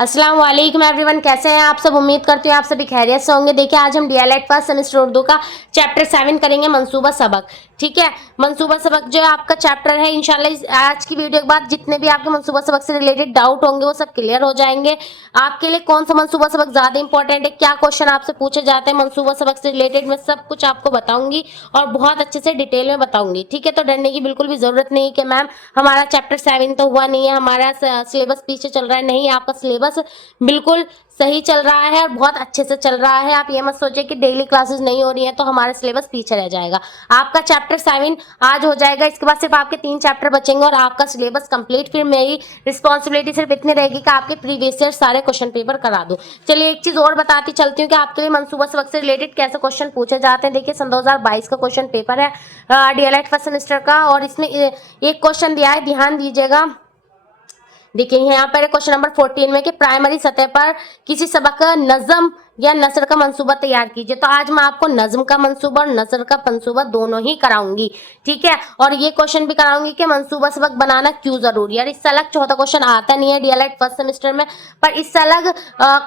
अस्सलाम वालेकुम एवरीवन, कैसे हैं आप सब। उम्मीद करती हूँ आप सभी खैरियत से होंगे। देखिए आज हम डीएलएड फर्स्ट सेमेस्टर उर्दू का चैप्टर 7 करेंगे, मंसूबा सबक। ठीक है, मंसूबा सबक जो आपका चैप्टर है, इंशाल्लाह आज की वीडियो के बाद जितने भी आपके मंसूबा सबक से रिलेटेड डाउट होंगे वो सब क्लियर हो जाएंगे। आपके लिए कौन सा मंसूबा सबक ज्यादा इंपॉर्टेंट है, क्या क्वेश्चन आपसे पूछे जाते हैं मंसूबा सबक से रिलेटेड, मैं सब कुछ आपको बताऊंगी और बहुत अच्छे से डिटेल में बताऊंगी। ठीक है, तो डरने की बिल्कुल भी जरूरत नहीं कि मैम हमारा चैप्टर 7 तो हुआ नहीं है, हमारा सिलेबस पीछे चल रहा है। नहीं, आपका सिलेबस बिल्कुल सही चल रहा है और बहुत अच्छे से चल रहा है। आप ये मत सोचिए कि डेली क्लासेस नहीं हो रही हैं तो हमारा सिलेबस पीछे रह जाएगा। आपका चैप्टर 7 आज हो जाएगा, इसके बाद सिर्फ आपके 3 चैप्टर बचेंगे और आपका सिलेबस कंप्लीट। फिर मेरी रिस्पॉन्सिबिलिटी सिर्फ इतनी रहेगी कि आपके प्रीवियस ईयर सारे क्वेश्चन पेपर करा दूं। चलिए एक चीज और बताती चलती हूँ कि आपके लिए मंसूबा सबक से रिलेटेड कैसे क्वेश्चन पूछे जाते हैं। देखिए सन 2022 का क्वेश्चन पेपर है डीएलएड फर्स्ट सेमेस्टर का, और इसमें एक क्वेश्चन दिया है, ध्यान दीजिएगा। देखिए यहाँ पर क्वेश्चन नंबर 14 में कि प्राइमरी सतह पर किसी सबक का नज्म या नसर का मंसूबा तैयार कीजिए। तो आज मैं आपको नज्म का मंसूबा और नसर का मंसूबा दोनों ही कराऊंगी। ठीक है, और ये क्वेश्चन भी कराऊंगी कि मंसूबा सबक बनाना क्यों जरूरी है। इससे अलग चौथा क्वेश्चन आता नहीं है डीएलएड फर्स्ट सेमेस्टर में, पर इससे अलग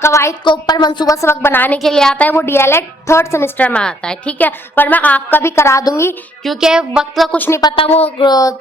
कवायद के ऊपर मंसूबा सबक बनाने के लिए आता है, वो डीएलएड थर्ड सेमेस्टर में आता है। ठीक है, पर मैं आपका भी करा दूंगी क्योंकि वक्त का कुछ नहीं पता, वो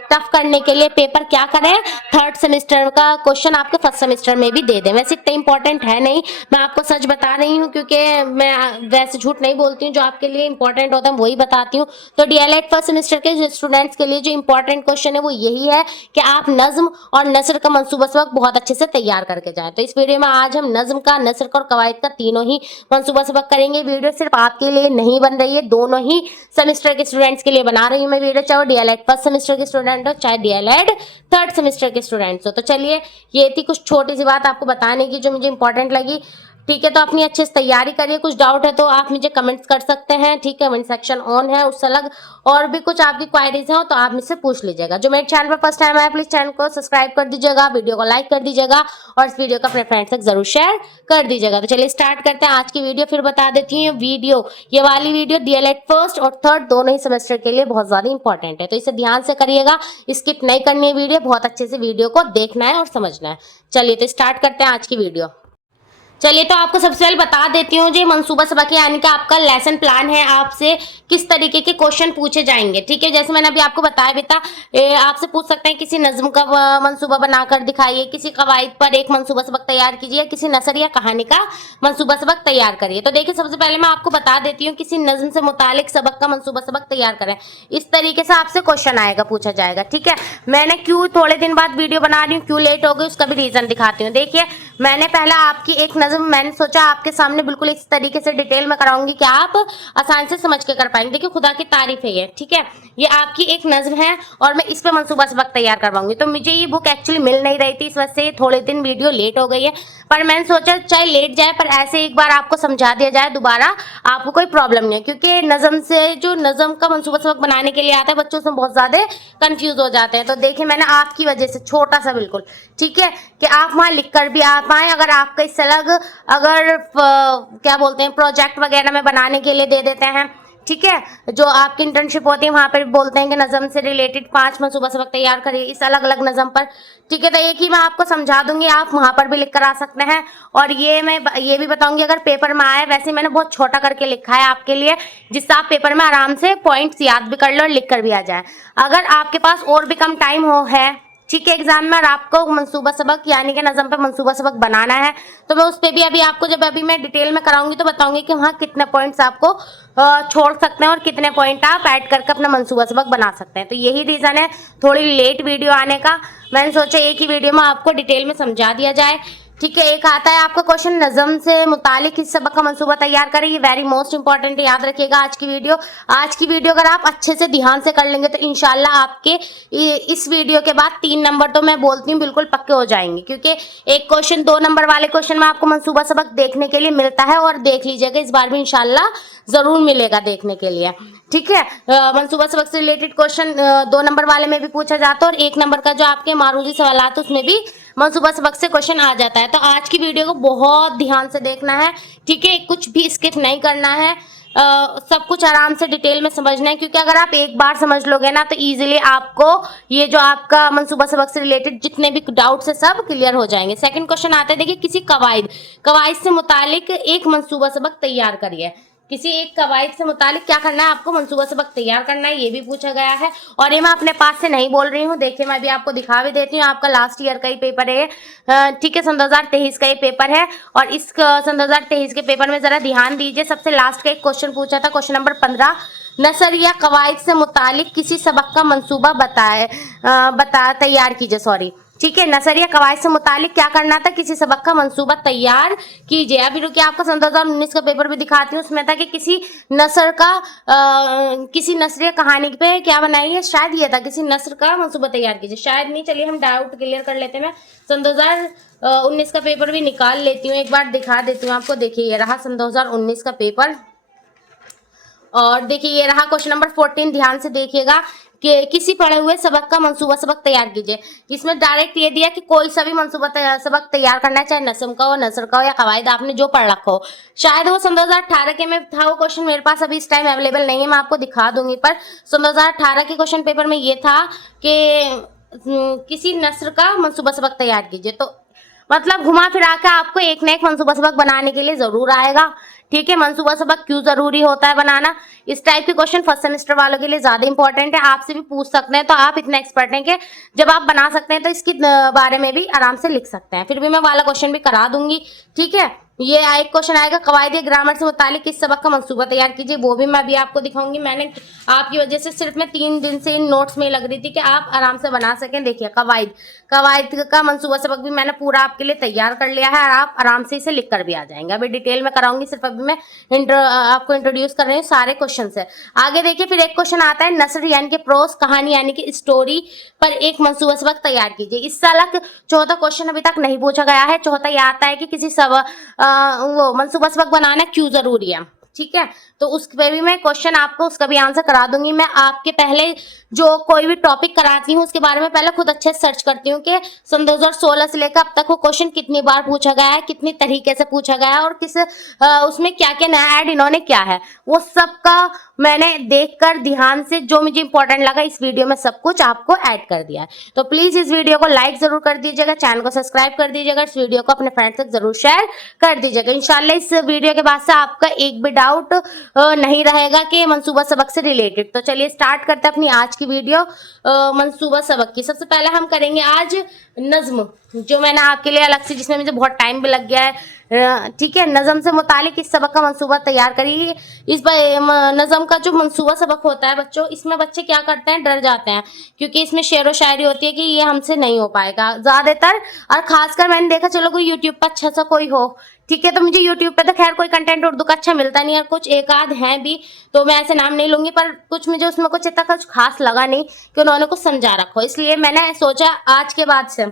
टफ करने के लिए पेपर क्या करें, थर्ड सेमेस्टर का क्वेश्चन आपके फर्स्ट सेमेस्टर में भी दे दें। वैसे इतना इंपॉर्टेंट है नहीं, मैं आपको सच बता रही हूँ क्योंकि मैं वैसे झूठ नहीं बोलती हूँ, जो आपके लिए इंपॉर्टेंट होता है वही बताती हूँ। तो डीएलएड फर्स्ट सेमेस्टर के स्टूडेंट्स के लिए जो इंपॉर्टेंट क्वेश्चन है वो यही है कि आप नज्म और नसर का मंसूबा सबक बहुत अच्छे से तैयार करके जाएं। तो इस वीडियो में आज हम नज्म का, नसर का और कवायद का तीनों ही मंसूबा सबक करेंगे। वीडियो सिर्फ आपके लिए नहीं बन रही है, दोनों ही सेमेस्टर के स्टूडेंट्स के लिए बना रही हूँ मैं वीडियो, चाहे डीएलएड फर्स्ट सेमेस्टर के स्टूडेंट हो चाहे डीएलएड थर्ड सेमेस्टर के स्टूडेंट्स हो। तो चलिए ये थी कुछ छोटी सी बात आपको बताने की जो मुझे इंपॉर्टेंट लगी। ठीक है, तो अपनी अच्छे से तैयारी करिए। कुछ डाउट है तो आप मुझे कमेंट्स कर सकते हैं। ठीक है, कमेंट सेक्शन ऑन है, उससे अलग और भी कुछ आपकी क्वायरीज हैं तो आप मुझसे पूछ लीजिएगा। जो मेरे चैनल पर फर्स्ट टाइम आया प्लीज चैनल को सब्सक्राइब कर दीजिएगा, वीडियो को लाइक कर दीजिएगा और इस वीडियो को अपने फ्रेंड्स तक जरूर शेयर कर दीजिएगा। तो चलिए स्टार्ट करते हैं आज की वीडियो। फिर बता देती हूँ वीडियो, ये वाली वीडियो डीएलएड फर्स्ट और थर्ड दोनों ही सेमेस्टर के लिए बहुत ज्यादा इंपॉर्टेंट है, तो इसे ध्यान से करिएगा, स्किप नहीं करनी है वीडियो, बहुत अच्छे से वीडियो को देखना है और समझना है। चलिए तो स्टार्ट करते हैं आज की वीडियो। चलिए तो आपको सबसे पहले बता देती हूँ जी मंसूबा सबक यानी कि आपका लेसन प्लान है, आपसे किस तरीके के क्वेश्चन पूछे जाएंगे। ठीक है, जैसे मैंने अभी आपको बताया भी था, आपसे पूछ सकते हैं किसी नज्म का मंसूबा बनाकर दिखाइए, किसी कवायद पर एक मंसूबा सबक तैयार कीजिए, किसी नसर या कहानी का मंसूबा सबक तैयार करिए। तो देखिए सबसे पहले मैं आपको बता देती हूँ, किसी नज्म से मुतालिक सबक का मंसूबा सबक तैयार करें, इस तरीके से आपसे क्वेश्चन आएगा, पूछा जाएगा। ठीक है, मैंने क्यों थोड़े दिन बाद वीडियो बना रही हूँ, क्यों लेट हो गई, उसका भी रीजन दिखाती हूँ। देखिए मैंने पहला आपकी एक नज्म, मैंने सोचा आपके सामने बिल्कुल इस तरीके से डिटेल में कराऊंगी कि आप आसानी से समझ के कर पाएंगे। देखिए खुदा की तारीफ है ये। ठीक है, ये आपकी एक नज्म है और मैं इस पे मंसूबा सबक तैयार करवाऊंगी। तो मुझे ये बुक एक्चुअली मिल नहीं रही थी, इस वजह से थोड़े दिन वीडियो लेट हो गई है, पर मैंने सोचा चाहे लेट जाए पर ऐसे एक बार आपको समझा दिया जाए, दोबारा आपको कोई प्रॉब्लम नहीं है। क्योंकि नज्म से, जो नज्म का मंसूबा सबक बनाने के लिए आता है, बच्चों से बहुत ज्यादा कंफ्यूज हो जाते हैं। तो देखिए मैंने आपकी वजह से छोटा सा बिल्कुल, ठीक है, कि आप वहां लिख कर भी आ पाए। अगर आपका इससे अलग अगर क्या बोलते हैं प्रोजेक्ट वगैरह में बनाने के लिए दे देते हैं, ठीक है, जो आपकी इंटर्नशिप होती है वहां पर बोलते हैं कि नज्म से रिलेटेड 5 मंसूबा सबक तैयार करिए इस अलग अलग नज्म पर। ठीक है, तो एक ही मैं आपको समझा दूंगी, आप वहां पर भी लिख कर आ सकते हैं। और ये मैं ये भी बताऊंगी अगर पेपर में आए, वैसे मैंने बहुत छोटा करके लिखा है आपके लिए, जिससे आप पेपर में आराम से पॉइंट्स याद भी कर लो और लिख कर भी आ जाए। अगर आपके पास और भी कम टाइम है, ठीक है, एग्जाम में, और आपको मंसूबा सबक यानी कि नज़म पे मंसूबा सबक बनाना है, तो मैं उस पर भी अभी जब मैं डिटेल में कराऊंगी तो बताऊंगी कि वहाँ कितने पॉइंट्स आपको छोड़ सकते हैं और कितने पॉइंट आप ऐड करके अपना मंसूबा सबक बना सकते हैं। तो यही रीज़न है थोड़ी लेट वीडियो आने का। मैंने सोचा एक ही वीडियो में आपको डिटेल में समझा दिया जाए। ठीक है, एक आता है आपका क्वेश्चन, नज़म से मुतालिक इस सबक का मंसूबा तैयार करें, ये वेरी मोस्ट इंपॉर्टेंट है, याद रखिएगा। आज की वीडियो अगर आप अच्छे से ध्यान से कर लेंगे तो इंशाल्लाह आपके इस वीडियो के बाद 3 नंबर तो मैं बोलती हूँ बिल्कुल पक्के हो जाएंगे। क्योंकि एक क्वेश्चन 2 नंबर वाले क्वेश्चन में आपको मंसूबा सबक देखने के लिए मिलता है, और देख लीजिएगा इस बार भी इंशाल्लाह जरूर मिलेगा देखने के लिए। ठीक है, मंसूबा सबक से रिलेटेड क्वेश्चन 2 नंबर वाले में भी पूछा जाता है और 1 नंबर का जो आपके मारूजी सवाल है उसमें भी मंसूबा सबक से क्वेश्चन आ जाता है। तो आज की वीडियो को बहुत ध्यान से देखना है, ठीक है, कुछ भी स्किप नहीं करना है। सब कुछ आराम से डिटेल में समझना है, क्योंकि अगर आप एक बार समझ लोगे ना तो इजीली आपको ये जो आपका मंसूबा सबक से रिलेटेड जितने भी डाउट्स है सब क्लियर हो जाएंगे। सेकंड क्वेश्चन आता है, देखिए किसी कवायद से मुतालिक एक मंसूबा सबक तैयार करिए। किसी एक कवायद से मुतालिक क्या करना है, आपको मंसूबा सबक तैयार करना है, ये भी पूछा गया है। और ये मैं अपने पास से नहीं बोल रही हूँ, देखिए मैं भी आपको दिखा भी देती हूँ। आपका लास्ट ईयर का ही पेपर है, ठीक है, सन 2023 का ही पेपर है। और इस सन 2023 के पेपर में जरा ध्यान दीजिए, सबसे लास्ट का एक क्वेश्चन पूछा था, क्वेश्चन नंबर 15, नसर या कवायद से मुतालिक किसी सबक का मंसूबा तैयार कीजिए, सॉरी, ठीक है। नसर या कवायद से मुतालिक क्या करना था, किसी सबक का मंसूबा तैयार कीजिए। अभी रुकिए, आपका सन 2019 का पेपर भी दिखाती हूँ, उसमें था कि किसी किसी नसर या कहानी पे क्या बनाइए, शायद ये था किसी नसर का मंसूबा तैयार कीजिए, शायद नहीं। चलिए हम डाउट क्लियर कर लेते हैं। मैं सन 2019 का पेपर भी निकाल लेती हूँ, एक बार दिखा देती हूँ आपको। देखिए ये रहा सन 2019 का पेपर, और देखिए ये रहा क्वेश्चन नंबर 14, ध्यान से देखिएगा कि किसी पढ़े हुए सबक का मंसूबा सबक तैयार कीजिए। इसमें डायरेक्ट ये दिया कि कोई सा भी मंसूबा सबक तैयार करना है, चाहे नस्म का हो, नसर का हो या कवायद आपने जो पढ़ रखा हो। शायद वो सन 2018 के में था वो क्वेश्चन, मेरे पास अभी इस टाइम अवेलेबल नहीं है, मैं आपको दिखा दूंगी। पर सन 2018 के क्वेश्चन पेपर में ये था कि किसी नस्र का मंसूबा सबक तैयार कीजिए। तो मतलब घुमा फिरा के आपको एक न एक मंसूबा सबक बनाने के लिए जरूर आएगा, ठीक है। मंसूबा सबक क्यों जरूरी होता है बनाना, इस टाइप के क्वेश्चन फर्स्ट सेमेस्टर वालों के लिए ज्यादा इंपॉर्टेंट है, आपसे भी पूछ सकते हैं। तो आप इतने एक्सपर्ट हैं कि जब आप बना सकते हैं तो इसके बारे में भी आराम से लिख सकते हैं। फिर भी मैं वाला क्वेश्चन भी करा दूंगी, ठीक है। ये एक क्वेश्चन आएगा, कवायद ग्रामर से मुतालिक किस सबक का मंसूबा तैयार कीजिए, वो भी मैं अभी आपको दिखाऊंगी। मैंने आपकी वजह से सिर्फ मैं 3 दिन से इन नोट्स में लग रही थी कि आप आराम से बना सकें। देखिए कवायद का मंसूबा सबक भी मैंने पूरा आपके लिए तैयार कर लिया है, और आप आराम से इसे लिख कर भी आ जाएंगे। अभी डिटेल में कराऊंगी, सिर्फ अभी मैं आपको इंट्रोड्यूस कर रही हूँ सारे क्वेश्चन से। आगे देखिए फिर एक क्वेश्चन आता है, नसर यानी कि प्रोस, कहानी यानी कि स्टोरी पर एक मंसूबा सबक तैयार कीजिए। इस साल चौथा क्वेश्चन अभी तक नहीं पूछा गया है। चौथा यह आता है कि किसी वो मंसूबा सबक बनाना क्यों जरूरी है, ठीक है। तो उस पे भी मैं क्वेश्चन आपको उसका भी आंसर करा दूंगी। मैं आपके पहले जो कोई भी टॉपिक कराती हूँ उसके बारे में पहले खुद अच्छे से सर्च करती हूँ कि सन 2016 से लेकर अब तक वो क्वेश्चन कितनी बार पूछा गया है, कितनी तरीके से पूछा गया है, और किस उसमें क्या क्या नया ऐड इन्होंने क्या है, वो सब का मैंने देखकर ध्यान से जो मुझे इंपॉर्टेंट लगा इस वीडियो में सब कुछ आपको ऐड कर दिया है। तो प्लीज इस वीडियो को लाइक जरूर कर दीजिएगा, चैनल को सब्सक्राइब कर दीजिएगा, इस वीडियो को अपने फ्रेंड्स तक जरूर शेयर कर दीजिएगा। इंशाल्लाह इस वीडियो के बाद से आपका एक भी डाउट नहीं रहेगा कि मंसूबा सबक से रिलेटेड। तो चलिए स्टार्ट करते हैं अपनी आज की वीडियो मंसूबा सबक की। सबसे पहले हम करेंगे आज नज्म, जो मैंने आपके लिए अलग से, जिसमें मुझे बहुत टाइम भी लग गया है, ठीक है। नज़म से मुतालिक इस सबक का मंसूबा तैयार करिए। इस नज़म का जो मंसूबा सबक होता है बच्चों, इसमें बच्चे क्या करते हैं, डर जाते हैं, क्योंकि इसमें शेर व शायरी होती है कि ये हमसे नहीं हो पाएगा ज्यादातर। और खासकर मैंने देखा, चलो कोई यूट्यूब पर अच्छा सा कोई हो, ठीक है। तो मुझे यूट्यूब पे तो खैर कोई कंटेंट उर्दू का अच्छा मिलता नहीं है, कुछ एक आध हैं भी, तो मैं ऐसे नाम नहीं लूंगी, पर कुछ मुझे उसमें कुछ इतना कुछ खास लगा नहीं कि उन्होंने कुछ समझा रखो। इसलिए मैंने सोचा आज के बाद से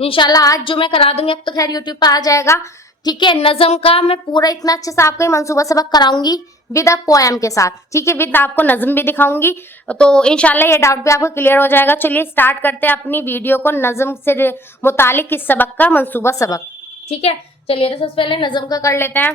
इंशाल्लाह आज जो मैं करा दूंगी, अब तो खैर यूट्यूब पर आ जाएगा, ठीक है। नज़म का मैं पूरा इतना अच्छे से आपको मंसूबा सबक कराऊंगी विद अ पोएम के साथ, ठीक है, विद आपको नज़म भी दिखाऊंगी। तो इंशाल्लाह ये डाउट भी आपको क्लियर हो जाएगा। चलिए स्टार्ट करते हैं अपनी वीडियो को नज़म से मुतालिक इस सबक का मंसूबा सबक, ठीक है। चलिए तो सबसे पहले नज़म का कर लेते हैं।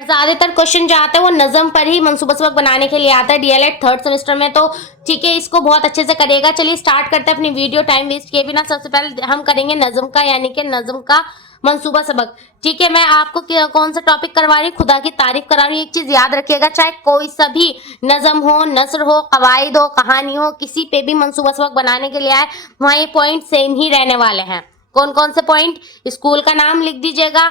ज्यादातर क्वेश्चन जो आता है वो नज़म पर ही मंसूबा सबक बनाने के लिए आता है डीएलएड थर्ड सेमेस्टर में, तो ठीक है, इसको बहुत अच्छे से करिएगा। चलिए स्टार्ट करते हैं अपनी वीडियो, टाइम वेस्ट किए बिना। सबसे पहले हम करेंगे नज़म का, यानी कि नज़म का मंसूबा सबक, ठीक है। मैं आपको कौन सा टॉपिक करवा रही हूँ, खुदा की तारीफ करा रही हूँ। एक चीज याद रखिएगा, चाहे कोई सा भी नज़म हो, नसर हो, कवायद हो, कहानी हो, किसी पे भी मंसूबा सबक बनाने के लिए आए, वहाँ ये पॉइंट सेम ही रहने वाले हैं। कौन कौन से पॉइंट, स्कूल का नाम लिख दीजिएगा,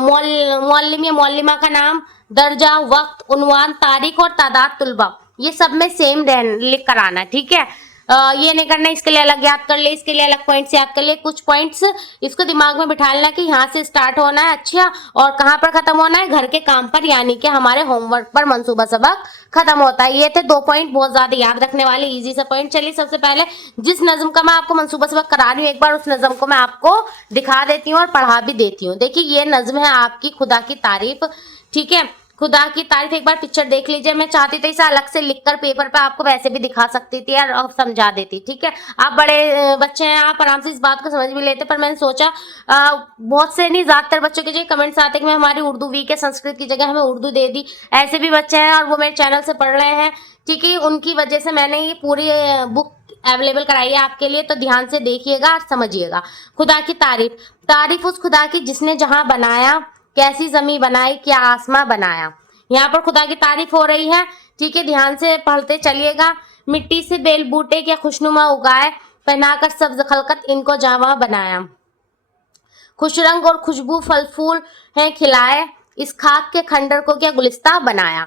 मौलम या मौलमा का नाम, दर्जा, वक्त, उन्वान, तारीख और तादाद तुलबा, ये सब में सेम लिख कर आना, ठीक है। ये नहीं करना इसके लिए अलग याद कर ले, इसके लिए अलग पॉइंट्स याद कर ले। कुछ पॉइंट्स इसको दिमाग में बिठा लेना कि यहाँ से स्टार्ट होना है, अच्छा, और कहाँ पर खत्म होना है, घर के काम पर, यानी कि हमारे होमवर्क पर मंसूबा सबक खत्म होता है। ये थे 2 पॉइंट बहुत ज्यादा याद रखने वाले इजी से पॉइंट। चलिए सबसे पहले जिस नज़म का मैं आपको मंसूबा सबक करा रही हूँ, एक बार उस नज़म को मैं आपको दिखा देती हूँ और पढ़ा भी देती हूँ। देखिए ये नज़म है आपकी खुदा की तारीफ, ठीक है। खुदा की तारीफ एक बार पिक्चर देख लीजिए। मैं चाहती तो इसे अलग से लिखकर पेपर पे आपको वैसे भी दिखा सकती थी यार और समझा देती, ठीक है। आप बड़े बच्चे हैं, आप आराम से इस बात को समझ भी लेते, पर मैंने सोचा बहुत से नहीं, ज्यादातर बच्चों के जो कमेंट्स आते हैं कि मैं हमारी उर्दू वीक है, संस्कृत की जगह हमें उर्दू दे दी। ऐसे भी बच्चे हैं और वो मेरे चैनल से पढ़ रहे हैं, ठीक है। उनकी वजह से मैंने ये पूरी बुक अवेलेबल कराई है आपके लिए, तो ध्यान से देखिएगा और समझिएगा। खुदा की तारीफ, तारीफ उस खुदा की जिसने जहां बनाया, कैसी जमी बनाई, क्या आसमां बनाया। यहाँ पर खुदा की तारीफ हो रही है, ठीक है। ध्यान से पढ़ते चलिएगा। मिट्टी से बेल बूटे क्या खुशनुमा उगाए, पहनाकर सब्ज खलकत इनको जावा बनाया। खुश रंग और खुशबू फल फूल हैं खिलाए, इस खाक के खंडर को क्या गुलिस्ता बनाया।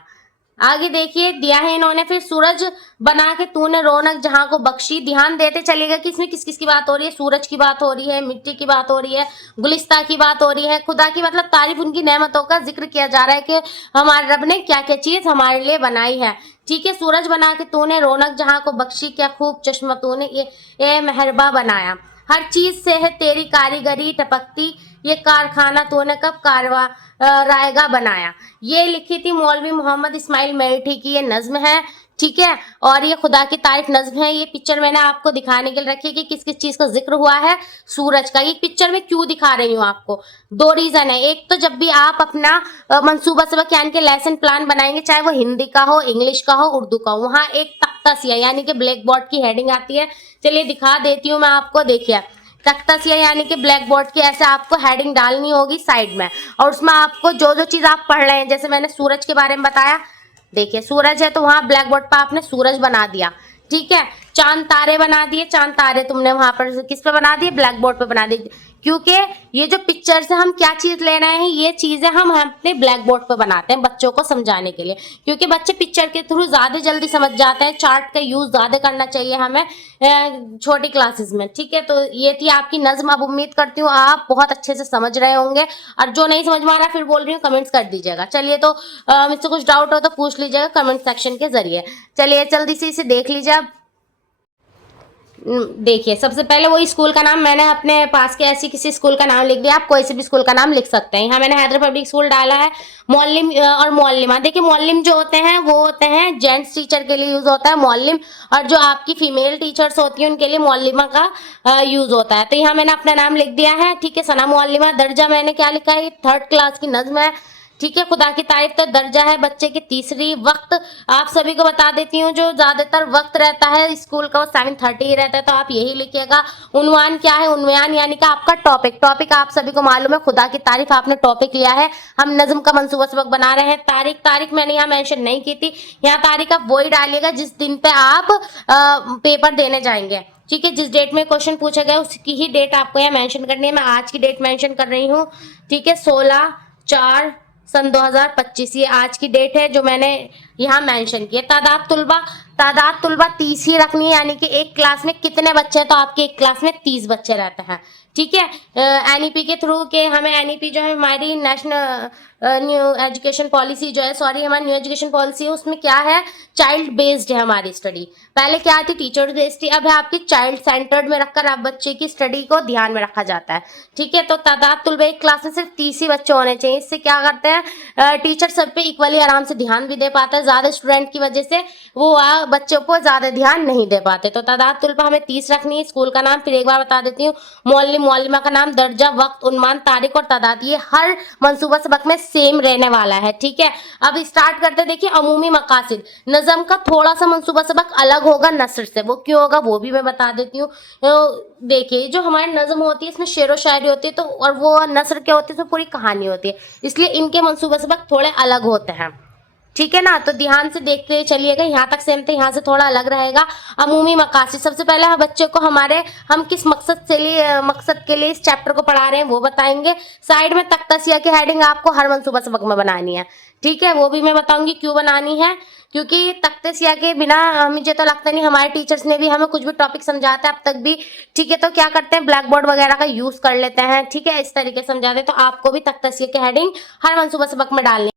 आगे देखिए दिया है इन्होंने, फिर सूरज बना के तूने रौनक जहां को बख्शी। ध्यान देते चलिएगा कि इसमें किस किस की बात हो रही है। सूरज की बात हो रही है, मिट्टी की बात हो रही है, गुलिस्ता की बात हो रही है। खुदा की मतलब तारीफ, उनकी नेमतों का जिक्र किया जा रहा है कि हमारे रब ने क्या क्या चीज हमारे लिए बनाई है, ठीक है। सूरज बना के तूने रौनक जहां को बख्शी, क्या खूब चश्मा तूने ये मेहरबा बनाया। हर चीज से है तेरी कारीगरी टपकती, ये कारखाना तूने कब कारवा रायगा बनाया। ये लिखी थी मौलवी मोहम्मद इस्माइल मेरठी की ये नज्म है, ठीक है। और ये खुदा की तारीफ नज्म है। ये पिक्चर मैंने आपको दिखाने के लिए रखी है कि किस किस चीज का जिक्र हुआ है। सूरज का ये पिक्चर में क्यों दिखा रही हूँ आपको, दो रीजन है। एक तो जब भी आप अपना मंसूबा सबक यानी कि लेसन प्लान बनाएंगे, चाहे वो हिंदी का हो, इंग्लिश का हो, उर्दू का हो, वहाँ एक तख्ता सिया यानी कि ब्लैक बोर्ड की हेडिंग आती है। चलिए दिखा देती हूँ मैं आपको, देखिए तख्ता सिया यानी कि ब्लैक बोर्ड की ऐसे आपको हेडिंग डालनी होगी साइड में, और उसमें आपको जो जो चीज आप पढ़ रहे हैं, जैसे मैंने सूरज के बारे में बताया, देखिए सूरज है तो वहां ब्लैक बोर्ड पर आपने सूरज बना दिया, ठीक है। चांद तारे बना दिए, चांद तारे तुमने वहां पर किस पे बना दिए, ब्लैक बोर्ड पे बना दिए। क्योंकि ये जो पिक्चर से हम क्या चीज ले रहे हैं, ये चीजें हम अपने ब्लैक बोर्ड पे बनाते हैं बच्चों को समझाने के लिए, क्योंकि बच्चे पिक्चर के थ्रू ज्यादा जल्दी समझ जाते हैं। चार्ट का यूज ज्यादा करना चाहिए हमें छोटी क्लासेस में, ठीक है। तो ये थी आपकी नज्म। अब उम्मीद करती हूँ आप बहुत अच्छे से समझ रहे होंगे, और जो नहीं समझ में आ रहा फिर बोल रही हूँ कमेंट्स कर दीजिएगा। चलिए तो मुझसे कुछ डाउट हो तो पूछ लीजिएगा कमेंट सेक्शन के जरिए। चलिए जल्दी से इसे देख लीजिए। अब देखिए सबसे पहले वही स्कूल का नाम मैंने अपने पास के ऐसी किसी स्कूल का नाम लिख दिया, आप कोई से भी स्कूल का नाम लिख सकते हैं। यहाँ मैंने हैदर पब्लिक स्कूल डाला है। मौलिम और मौलिमा, देखिए मौलिम जो होते हैं वो होते हैं जेंट्स टीचर के लिए यूज होता है मौलिम, और जो आपकी फीमेल टीचर्स होती हैं उनके लिए मौलिमा का यूज होता है। तो यहाँ मैंने अपना नाम लिख दिया है, ठीक है। सना मौलिमा। दर्जा मैंने क्या लिखा है, 3rd क्लास की नज्म है, ठीक है। खुदा की तारीफ तो दर्जा है बच्चे की तीसरी। वक्त आप सभी को बता देती हूँ, जो ज्यादातर वक्त रहता है स्कूल का वो 7:30 ही रहता है, तो आप यही लिखिएगा। उन्वान क्या है, उन्वान यानी कि आपका टॉपिक। टॉपिक आप सभी को मालूम है, खुदा की तारीफ आपने टॉपिक लिया है, हम नज्म का मंसूबा सबक बना रहे हैं। तारीख, तारीख मैंने यहाँ मेंशन नहीं की थी, यहाँ तारीख आप वही डालिएगा जिस दिन पे आप पेपर देने जाएंगे, ठीक है। जिस डेट में क्वेश्चन पूछा गया उसकी ही डेट आपको यहाँ मेंशन करनी है। मैं आज की डेट मेंशन कर रही हूँ, ठीक है। 16/4 सन 2025 ये आज की डेट है जो मैंने यहाँ मेंशन की है। तादाद तुलबा 30 ही रखनी है, यानी कि एक क्लास में कितने बच्चे हैं, तो आपके एक क्लास में 30 बच्चे रहते हैं, ठीक है। एनईपी के थ्रू के हमें एनईपी जो है हमारी नेशनल न्यू एजुकेशन पॉलिसी जो है, सॉरी हमारी न्यू एजुकेशन पॉलिसी है, उसमें क्या है, चाइल्ड बेस्ड है हमारी स्टडी। पहले क्या थी, टीचर बेस्ड थी, अब है आपकी चाइल्ड सेंटर्ड में रखकर आप बच्चे की स्टडी को ध्यान में रखा जाता है, ठीक है। तो तादाद तुलबा एक क्लास में सिर्फ 30 ही बच्चे होने चाहिए। इससे क्या करते हैं, टीचर सब पे इक्वली आराम से ध्यान भी दे पाता है। ज्यादा स्टूडेंट की वजह से वो बच्चों को ज्यादा ध्यान नहीं दे पाते। तो तादाद तुलबा हमें 30 रखनी है। स्कूल का नाम फिर एक बार बता देती हूँ, मौलिम मौलिमा का नाम, दर्जा, वक्त, उन्मान, तारीख और तादाद, ये हर मंसूबा सबक में सेम रहने वाला है, ठीक है। अब स्टार्ट करते, देखिए अमूमी मकासिद। नज़म का थोड़ा सा मंसूबा सबक अलग होगा नसर से, वो क्यों होगा वो भी मैं बता देती हूँ। देखिए जो हमारी नज़म होती है इसमें शेर व शायरी होती है, तो और वो नसर क्या होती है, तो पूरी कहानी होती है, इसलिए इनके मंसूबा सबक थोड़े अलग होते हैं, ठीक है ना। तो ध्यान से देखते चलिएगा, यहाँ तक सेम थे, यहाँ से थोड़ा अलग रहेगा। अमूमी मकासद, सबसे पहले हम बच्चे को हम किस मकसद के लिए इस चैप्टर को पढ़ा रहे हैं वो बताएंगे। साइड में तख्तासिया की हेडिंग आपको हर मंसूबा सबक में बनानी है, ठीक है। वो भी मैं बताऊंगी क्यों बनानी है, क्योंकि तख्तासिया के बिना मुझे तो लगता नहीं हमारे टीचर्स ने भी हमें कुछ भी टॉपिक समझाते हैं अब तक भी, ठीक है। तो क्या करते हैं, ब्लैक बोर्ड वगैरह का यूज कर लेते हैं, ठीक है, इस तरीके से समझाते हैं। तो आपको भी तख्तासिया की हेडिंग हर मंसूबा सबक में डालनी है।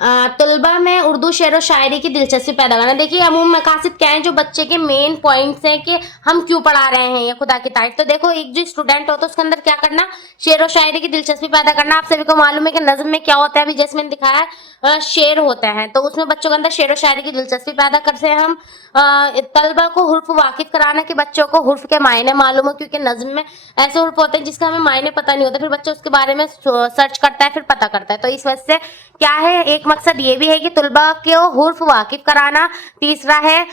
तलबा में उर्दू शेर व शायरी की दिलचस्पी पैदा करना। देखिए अमूम मकासद क्या है जो बच्चे के मेन पॉइंट्स हैं कि हम क्यों पढ़ा रहे हैं ये खुदा की तारीफ। तो देखो एक जो स्टूडेंट होता है उसके अंदर क्या करना, शेर व शायरी की दिलचस्पी पैदा करना। आप सभी को मालूम है कि नज्म में क्या होता है, अभी जैसे मैंने दिखाया है शेर होता है, तो उसमें बच्चों के अंदर शेर व शायरी की दिलचस्पी पैदा करते हैं हम। तलबा को हुर्फ वाकिफ कराना कि बच्चों को हुर्फ के मायने मालूम हो, क्योंकि नज्म में ऐसे हुर्फ होते हैं जिसका हमें मायने पता नहीं होता, फिर बच्चा उसके बारे में सर्च करता है फिर पता करता है। तो इस वजह से क्या है, एक मकसद ये भी है कि तुलबा को हुर्फ वाकिफ कराना। तीसरा है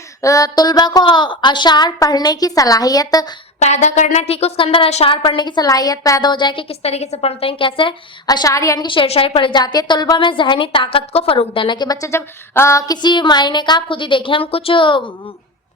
तुलबा को अशार पढ़ने की सलाहियत पैदा करना। ठीक है, उसके अंदर अशार पढ़ने की सलाहियत पैदा हो जाए कि किस तरीके से पढ़ते हैं, कैसे अशार यानी कि शेर शायरी पढ़ी जाती है। तुलबा में जहनी ताकत को फरोग देना कि बच्चे जब किसी मायने का आप खुद ही देखें, हम कुछ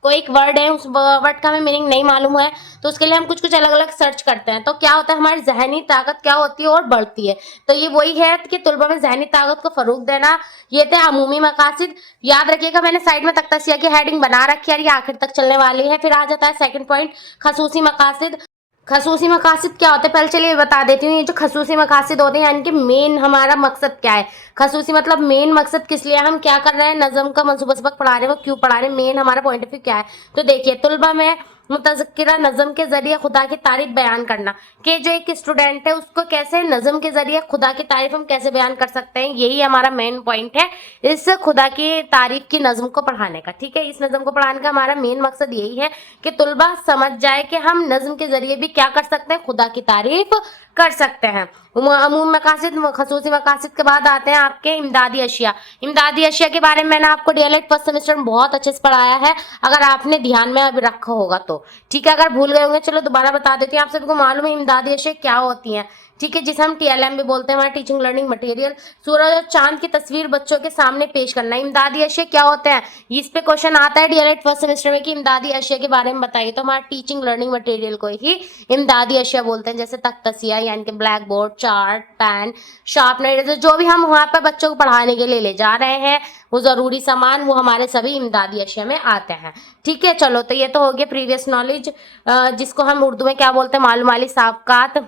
कोई एक वर्ड है, उस वर्ड का हमें मीनिंग नहीं मालूम है, तो उसके लिए हम कुछ कुछ अलग अलग सर्च करते हैं, तो क्या होता है हमारी जहनी ताकत क्या होती है और बढ़ती है। तो ये वही है कि तुलबा में जहनी ताकत को फरोग देना। ये थे अमूमी मकासिद। याद रखिएगा मैंने साइड में तख्तासिया की हेडिंग बना रखी है और ये आखिर तक चलने वाली है। फिर आ जाता है सेकंड पॉइंट, खसूसी मकासिद। खसूसी मकासिद क्या होते हैं, पहले चलिए बता देती हूँ। ये जो खसूसी मकासिद होते हैं यानी कि मेन हमारा मकसद क्या है। खसूसी मतलब मेन मकसद किस लिए हम क्या कर रहे हैं, नज़म का मंसूबा सबक पढ़ा रहे हैं, वो क्यों पढ़ा रहे हैं, मेन हमारा पॉइंट ऑफ व्यू क्या है। तो देखिए तुलबा में मुतज़क्किरा नज़म के जरिए खुदा की तारीफ बयान करना, कि जो एक स्टूडेंट है उसको कैसे नज़म के जरिए खुदा की तारीफ हम कैसे बयान कर सकते हैं, यही हमारा मेन पॉइंट है इस खुदा की तारीफ की नज़म को पढ़ाने का। ठीक है, इस नज़म को पढ़ाने का हमारा मेन मकसद यही है कि तुलबा समझ जाए कि हम नज़म के जरिए भी क्या कर सकते हैं, खुदा की तारीफ कर सकते हैं। अमूम मकासिद, खसूसी मकासिद के बाद आते हैं आपके इमदादी अशिया। इमदादी अशिया के बारे में मैंने आपको डीएलएड फर्स्ट सेमेस्टर में बहुत अच्छे से पढ़ाया है, अगर आपने ध्यान में अभी रखा होगा तो। ठीक है, अगर भूल गए होंगे चलो दोबारा बता देती हूँ। आप सभी को मालूम है इमदादी अशिया क्या होती हैं। ठीक है, जिसे हम टीएलएम भी बोलते हैं, हमारा टीचिंग लर्निंग मटेरियल। सूरज और चांद की तस्वीर बच्चों के सामने पेश करना। इमदादी अशिया क्या होते हैं, इस पे क्वेश्चन आता है डीएलएड फर्स्ट सेमेस्टर में कि इमदादी अशिया के बारे में बताइए, तो हमारा टीचिंग लर्निंग मटेरियल को ही इमदादी अशिया बोलते हैं। जैसे तख्तासिया यानी कि black board, chart, pen, sharpener, जो भी हम वहाँ पर बच्चों को पढ़ाने के लिए ले जा रहे हैं वो जरूरी सामान, वो हमारे सभी इमदादी अशिया में आते हैं। ठीक है, चलो तो ये तो हो गया प्रीवियस नॉलेज, जिसको हम उर्दू में क्या बोलते हैं, मालूमाली साबकात,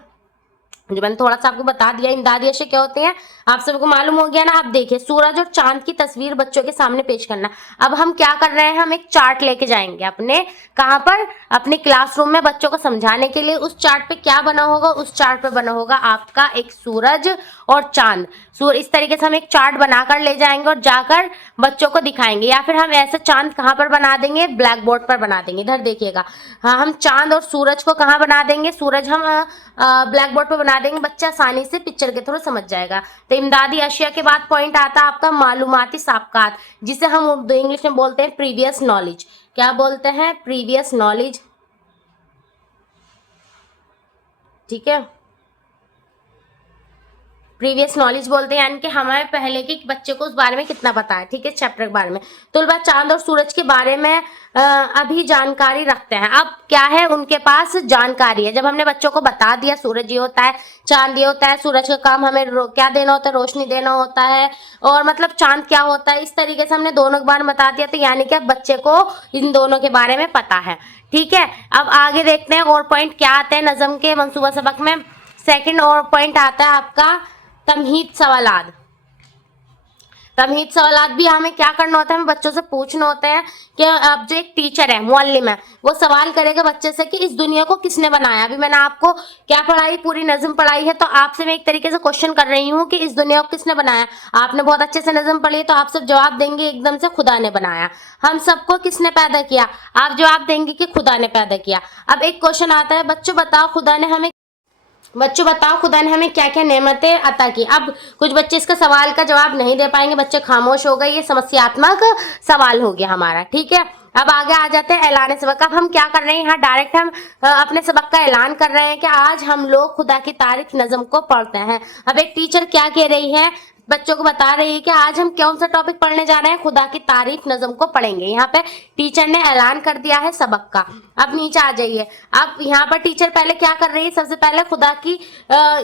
जो मैंने थोड़ा सा आपको बता दिया। इमदादी अशिया क्या होते हैं आप सबको मालूम हो गया ना। अब देखिए सूरज और चांद की तस्वीर बच्चों के सामने पेश करना। अब हम क्या कर रहे हैं, हम एक चार्ट लेके जाएंगे अपने, कहाँ पर, अपने क्लासरूम में बच्चों को समझाने के लिए। उस चार्ट पे क्या बना होगा, उस चार्ट पे बना होगा आपका एक सूरज और चांद। इस तरीके से हम एक चार्ट बनाकर ले जाएंगे और जाकर बच्चों को दिखाएंगे, या फिर हम ऐसे चांद कहाँ पर बना देंगे, ब्लैक बोर्ड पर बना देंगे। इधर देखिएगा, हाँ हम चांद और सूरज को कहाँ बना देंगे, सूरज हम ब्लैक बोर्ड पर बना देंगे, बच्चा आसानी से पिक्चर के थ्रू समझ जाएगा। तो इमदादी अशिया के बाद पॉइंट आता है आपका मालूमाती साबकात, जिसे हम उर्दू इंग्लिश में बोलते हैं प्रीवियस नॉलेज। क्या बोलते हैं, प्रीवियस नॉलेज। ठीक है, प्रीवियस नॉलेज बोलते हैं, यानी कि हमारे पहले के बच्चे को उस बारे में कितना पता है। ठीक है, चैप्टर के बारे में। तुलबा चांद और सूरज के बारे में अभी जानकारी रखते हैं। अब क्या है, उनके पास जानकारी है। जब हमने बच्चों को बता दिया सूरज ये होता है, चांद ये होता है, सूरज का काम हमें क्या देना होता है, रोशनी देना होता है, और मतलब चांद क्या होता है, इस तरीके से हमने दोनों के बारे में बता दिया, तो यानी कि बच्चे को इन दोनों के बारे में पता है। ठीक है, अब आगे देखते हैं और पॉइंट क्या आते हैं नज़म के मंसूबा सबक में। सेकेंड और पॉइंट आता है आपका तमहीद सवालात। तमहीद सवालात भी हमें क्या करना होता है, हमें बच्चों से पूछना होता है कि अब जो एक टीचर है, मुअल्लिम है, वो सवाल करेगा बच्चे से कि इस दुनिया को किसने बनाया। अभी मैंने आपको क्या पढ़ाई, पूरी नज़म पढ़ाई है, तो आपसे मैं एक तरीके से क्वेश्चन कर रही हूँ कि इस दुनिया को किसने बनाया। आपने बहुत अच्छे से नज़म पढ़ी तो आप सब जवाब देंगे एकदम से खुदा ने बनाया। हम सबको किसने पैदा किया, आप जवाब देंगे कि खुदा ने पैदा किया। अब एक क्वेश्चन आता है, बच्चों बताओ खुदा खुदा ने हमें क्या क्या नेमतें अता की। अब कुछ बच्चे इसका सवाल का जवाब नहीं दे पाएंगे, बच्चे खामोश हो गए, ये समस्यात्मक सवाल हो गया हमारा। ठीक है, अब आगे आ जाते हैं ऐलान सबक। अब हम क्या कर रहे हैं, यहाँ डायरेक्ट हम अपने सबक का ऐलान कर रहे हैं कि आज हम लोग खुदा की तारीफ नज़म को पढ़ते हैं। अब एक टीचर क्या कह रही है, बच्चों को बता रही है कि आज हम कौन सा टॉपिक पढ़ने जा रहे हैं, खुदा की तारीफ नज़म को पढ़ेंगे। यहाँ पे टीचर ने ऐलान कर दिया है सबक का। अब नीचे आ जाइए, अब यहाँ पर टीचर पहले क्या कर रही है, सबसे पहले खुदा की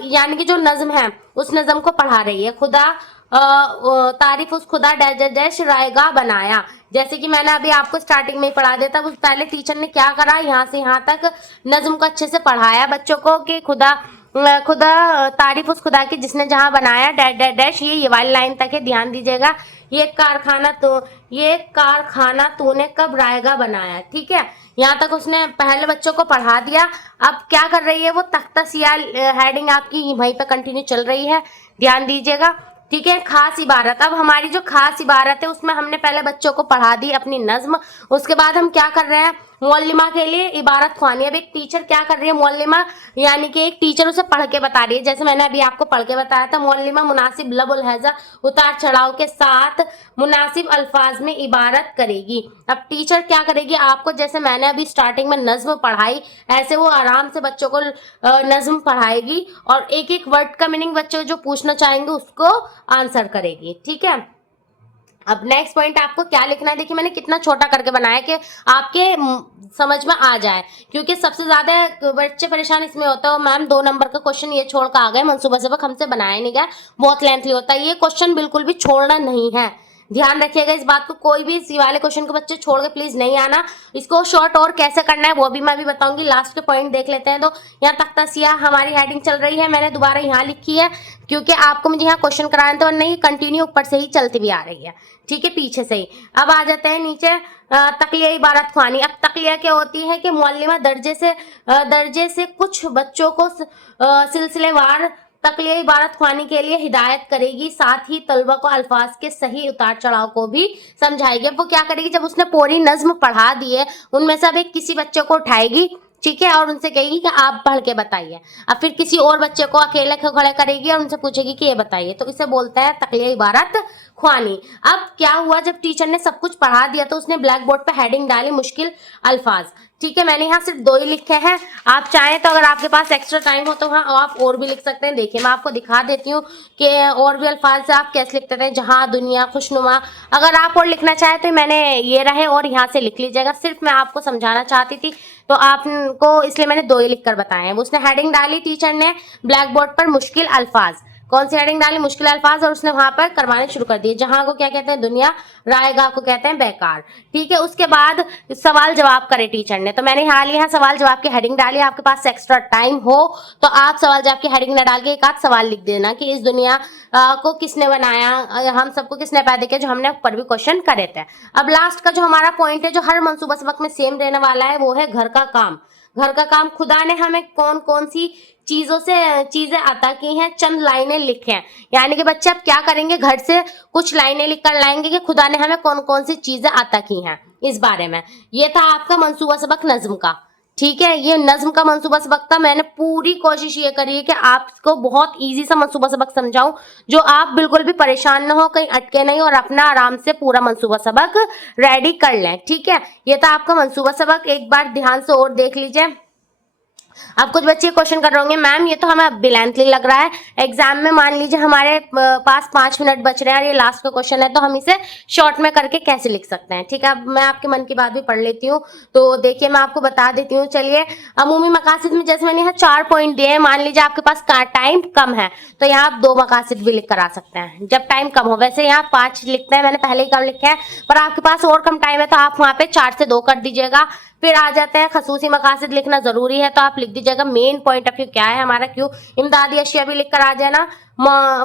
यानी कि जो नज़म है उस नज़म को पढ़ा रही है। खुदा तारीफ उस खुदा डैश रायगा बनाया, जैसे कि मैंने अभी आपको स्टार्टिंग में ही पढ़ा दिया था। उस पहले टीचर ने क्या करा, यहाँ से यहाँ तक नज़म को अच्छे से पढ़ाया बच्चों को कि खुदा खुदा तारीफ उस खुदा की जिसने जहाँ बनाया डैश डैश डैश, ये वाली लाइन तक है, ध्यान दीजिएगा। ये कारखाना तूने कब रायगा बनाया, ठीक है। यहाँ तक उसने पहले बच्चों को पढ़ा दिया। अब क्या कर रही है वो, तख्ता सियाल हेडिंग आपकी वहीं पे कंटिन्यू चल रही है, ध्यान दीजिएगा, ठीक है। खास इबारत, अब हमारी जो खास इबारत है उसमें हमने पहले बच्चों को पढ़ा दी अपनी नज्म, उसके बाद हम क्या कर रहे हैं, मौलिमा के लिए इबारत ख्वानी। अब एक टीचर क्या कर रही है, मौलिमा यानी कि एक टीचर उसे पढ़ के बता रही है, जैसे मैंने अभी आपको पढ़ के बताया था। मौलिमा मुनासिब लबुल हैजा, उतार चढ़ाव के साथ मुनासिब अल्फाज में इबारत करेगी। अब टीचर क्या करेगी, आपको जैसे मैंने अभी स्टार्टिंग में नज्म पढ़ाई, ऐसे वो आराम से बच्चों को नज्म पढ़ाएगी और एक एक वर्ड का मीनिंग बच्चों जो पूछना चाहेंगे उसको आंसर करेगी, ठीक है। अब नेक्स्ट पॉइंट आपको क्या लिखना है, देखिए मैंने कितना छोटा करके बनाया कि आपके समझ में आ जाए, क्योंकि सबसे ज्यादा बच्चे परेशान इसमें होता है, मैम 2 नंबर का क्वेश्चन ये छोड़ कर आ गए, मंसूबा सबक हमसे बनाया नहीं गया, बहुत लेंथली होता है। ये क्वेश्चन बिल्कुल भी छोड़ना नहीं है, ध्यान रखिएगा इस बात को। कोई भी इसी वाले क्वेश्चन के बच्चे छोड़ के प्लीज नहीं आना। इसको शॉर्ट और कैसे करना है वो भी मैं भी बताऊंगी, लास्ट के पॉइंट देख लेते हैं। तो यहाँ तख्ता सियाह हमारी हेडिंग चल रही है, मैंने दोबारा यहाँ लिखी है क्योंकि आपको मुझे यहाँ क्वेश्चन कराने थे और नहीं कंटिन्यू ऊपर से ही चलती भी आ रही है, ठीक है, पीछे से ही। अब आ जाते हैं नीचे तकलिया इबारत ख्वानी। अब तकलिया क्या होती है कि मौलिमा दर्जे से कुछ बच्चों को सिलसिलेवार तकलिया इबारत ख्वानी के लिए हिदायत करेगी, साथ ही तलबा को अल्फाज के सही उतार चढ़ाव को भी समझाएगी। वो क्या करेगी, जब उसने पूरी नज्म पढ़ा दी है उनमें से अब एक किसी बच्चे को उठाएगी, ठीक है, और उनसे कहेगी कि आप पढ़ के बताइए। अब फिर किसी और बच्चे को अकेले खड़े करेगी और उनसे पूछेगी कि ये बताइए। तो इसे बोलते हैं तकलिया इबारत ख्वानी। अब क्या हुआ, जब टीचर ने सब कुछ पढ़ा दिया तो उसने ब्लैक बोर्ड पे हेडिंग डाली मुश्किल अल्फाज, ठीक है। मैंने यहाँ सिर्फ 2 ही लिखे हैं, आप चाहें तो अगर आपके पास एक्स्ट्रा टाइम हो तो हाँ आप और भी लिख सकते हैं। देखिए मैं आपको दिखा देती हूँ कि और भी अल्फाज आप कैसे लिखते थे, जहाँ, दुनिया, खुशनुमा। अगर आप और लिखना चाहें तो मैंने ये रहे और यहाँ से लिख लीजिएगा, सिर्फ मैं आपको समझाना चाहती थी तो आपको इसलिए मैंने 2 ही लिख कर बताए हैं। उसने हेडिंग डाली टीचर ने ब्लैक बोर्ड पर मुश्किल अल्फाज, कौन सी हेडिंग डाली, मुश्किल अल्फाज, और उसने वहां पर करवाने शुरू कर दिए। जहां को क्या कहते हैं दुनिया, रायगा को कहते हैं बेकार, ठीक है। उसके बाद सवाल जवाब करे टीचर ने, तो मैंने यहाँ सवाल जवाब की हेडिंग डाली। आपके पास एक्स्ट्रा टाइम हो तो आप सवाल जवाब की हेडिंग न डाल के एक आध सवाल लिख देना कि इस दुनिया को किसने बनाया, हम सबको किसने पैदा किया, जो हमने ऊपर भी क्वेश्चन करे थे। अब लास्ट का जो हमारा पॉइंट है जो हर मंसूबा सबक में सेम रहने वाला है वो है घर का काम। घर का काम, खुदा ने हमें कौन कौन सी चीजें अता की हैं, चंद लाइनें लिखे हैं। यानी कि बच्चे अब क्या करेंगे, घर से कुछ लाइनें लिख कर लाएंगे कि खुदा ने हमें कौन कौन सी चीजें अता की हैं इस बारे में। ये था आपका मंसूबा सबक नज्म का, ठीक है। ये नज्म का मंसूबा सबक था। मैंने पूरी कोशिश ये करी है कि आपको बहुत इजी सा मंसूबा सबक समझाऊं जो आप बिल्कुल भी परेशान ना हो, कहीं अटके नहीं और अपना आराम से पूरा मंसूबा सबक रेडी कर लें, ठीक है। ये था आपका मंसूबा सबक, एक बार ध्यान से और देख लीजिए। अब कुछ बच्चे क्वेश्चन कर रहे होंगे मैम ये तो हमें अब लेंथली लग रहा है, एग्जाम में मान लीजिए हमारे पास 5 मिनट बच रहे हैं और ये लास्ट का क्वेश्चन है तो हम इसे शॉर्ट में करके कैसे लिख सकते हैं, ठीक है। अब मैं आपके मन की बात भी पढ़ लेती हूँ, तो देखिए मैं आपको बता देती हूँ। चलिए, अमूमी मकासद में जैसे मैंने यहाँ 4 पॉइंट दिए हैं, मान लीजिए आपके पास टाइम कम है तो यहाँ आप 2 मकासद भी लिख कर आ सकते हैं जब टाइम कम हो। वैसे यहाँ 5 लिखते हैं, मैंने पहले ही कम लिखे हैं, पर आपके पास और कम टाइम है तो आप वहाँ पे 4 से 2 कर दीजिएगा। फिर आ जाते हैं खसूसी मकासद लिखना जरूरी है तो आप लिख दीजिएगा मेन पॉइंट ऑफ व्यू क्या है हमारा, क्यों। इमदादी अशिया भी लिख कर आ जाना,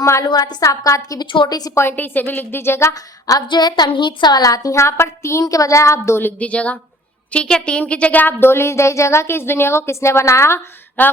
मालूमाती साबकात की भी छोटी सी पॉइंट है इसे भी लिख दीजिएगा। अब जो है तमहीद सवालात, यहाँ पर 3 के बजाय आप 2 लिख दीजिएगा, ठीक है। 3 की जगह आप 2 लिख दीजिएगा कि इस दुनिया को किसने बनाया,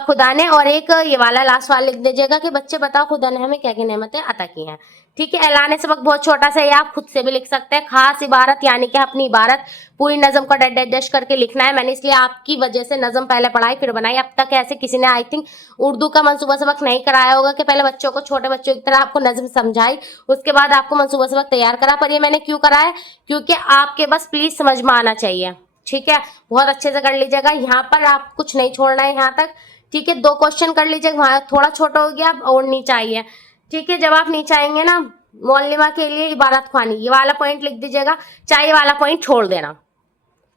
खुदा ने, और एक ये वाला लास्ट वाला लिख दीजिएगा कि बच्चे बताओ खुदा ने हमें क्या क्या नेमतें अता की हैं, ठीक है। ऐलान सबक बहुत छोटा सा है, आप खुद से भी लिख सकते हैं। खास इबारत यानी कि अपनी इबारत पूरी नज़म को डैश करके लिखना है। मैंने इसलिए आपकी वजह से नज़म पहले पढ़ाई फिर बनाई। अब तक ऐसे किसी ने आई थिंक उर्दू का मंसूबा सबक नहीं कराया होगा कि पहले बच्चों को, छोटे बच्चों की तरह आपको नज़म समझाई उसके बाद आपको मंसूबा सबक तैयार करा। पर ये मैंने क्यों कराया, क्योंकि आपके बस प्लीज समझ में आना चाहिए, ठीक है। बहुत अच्छे से कर लीजिएगा, यहाँ पर आप कुछ नहीं छोड़ना है यहाँ तक, ठीक है। 2 क्वेश्चन कर लीजिएगा, वहाँ थोड़ा छोटा हो गया और नीचे आइए, ठीक है। जब आप नीचे आएंगे ना, मौलिमा के लिए इबारत ख्वानी ये वाला पॉइंट लिख दीजिएगा, चाहे वाला पॉइंट छोड़ देना,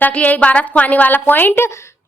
तकलिया इबारत ख्वानी वाला पॉइंट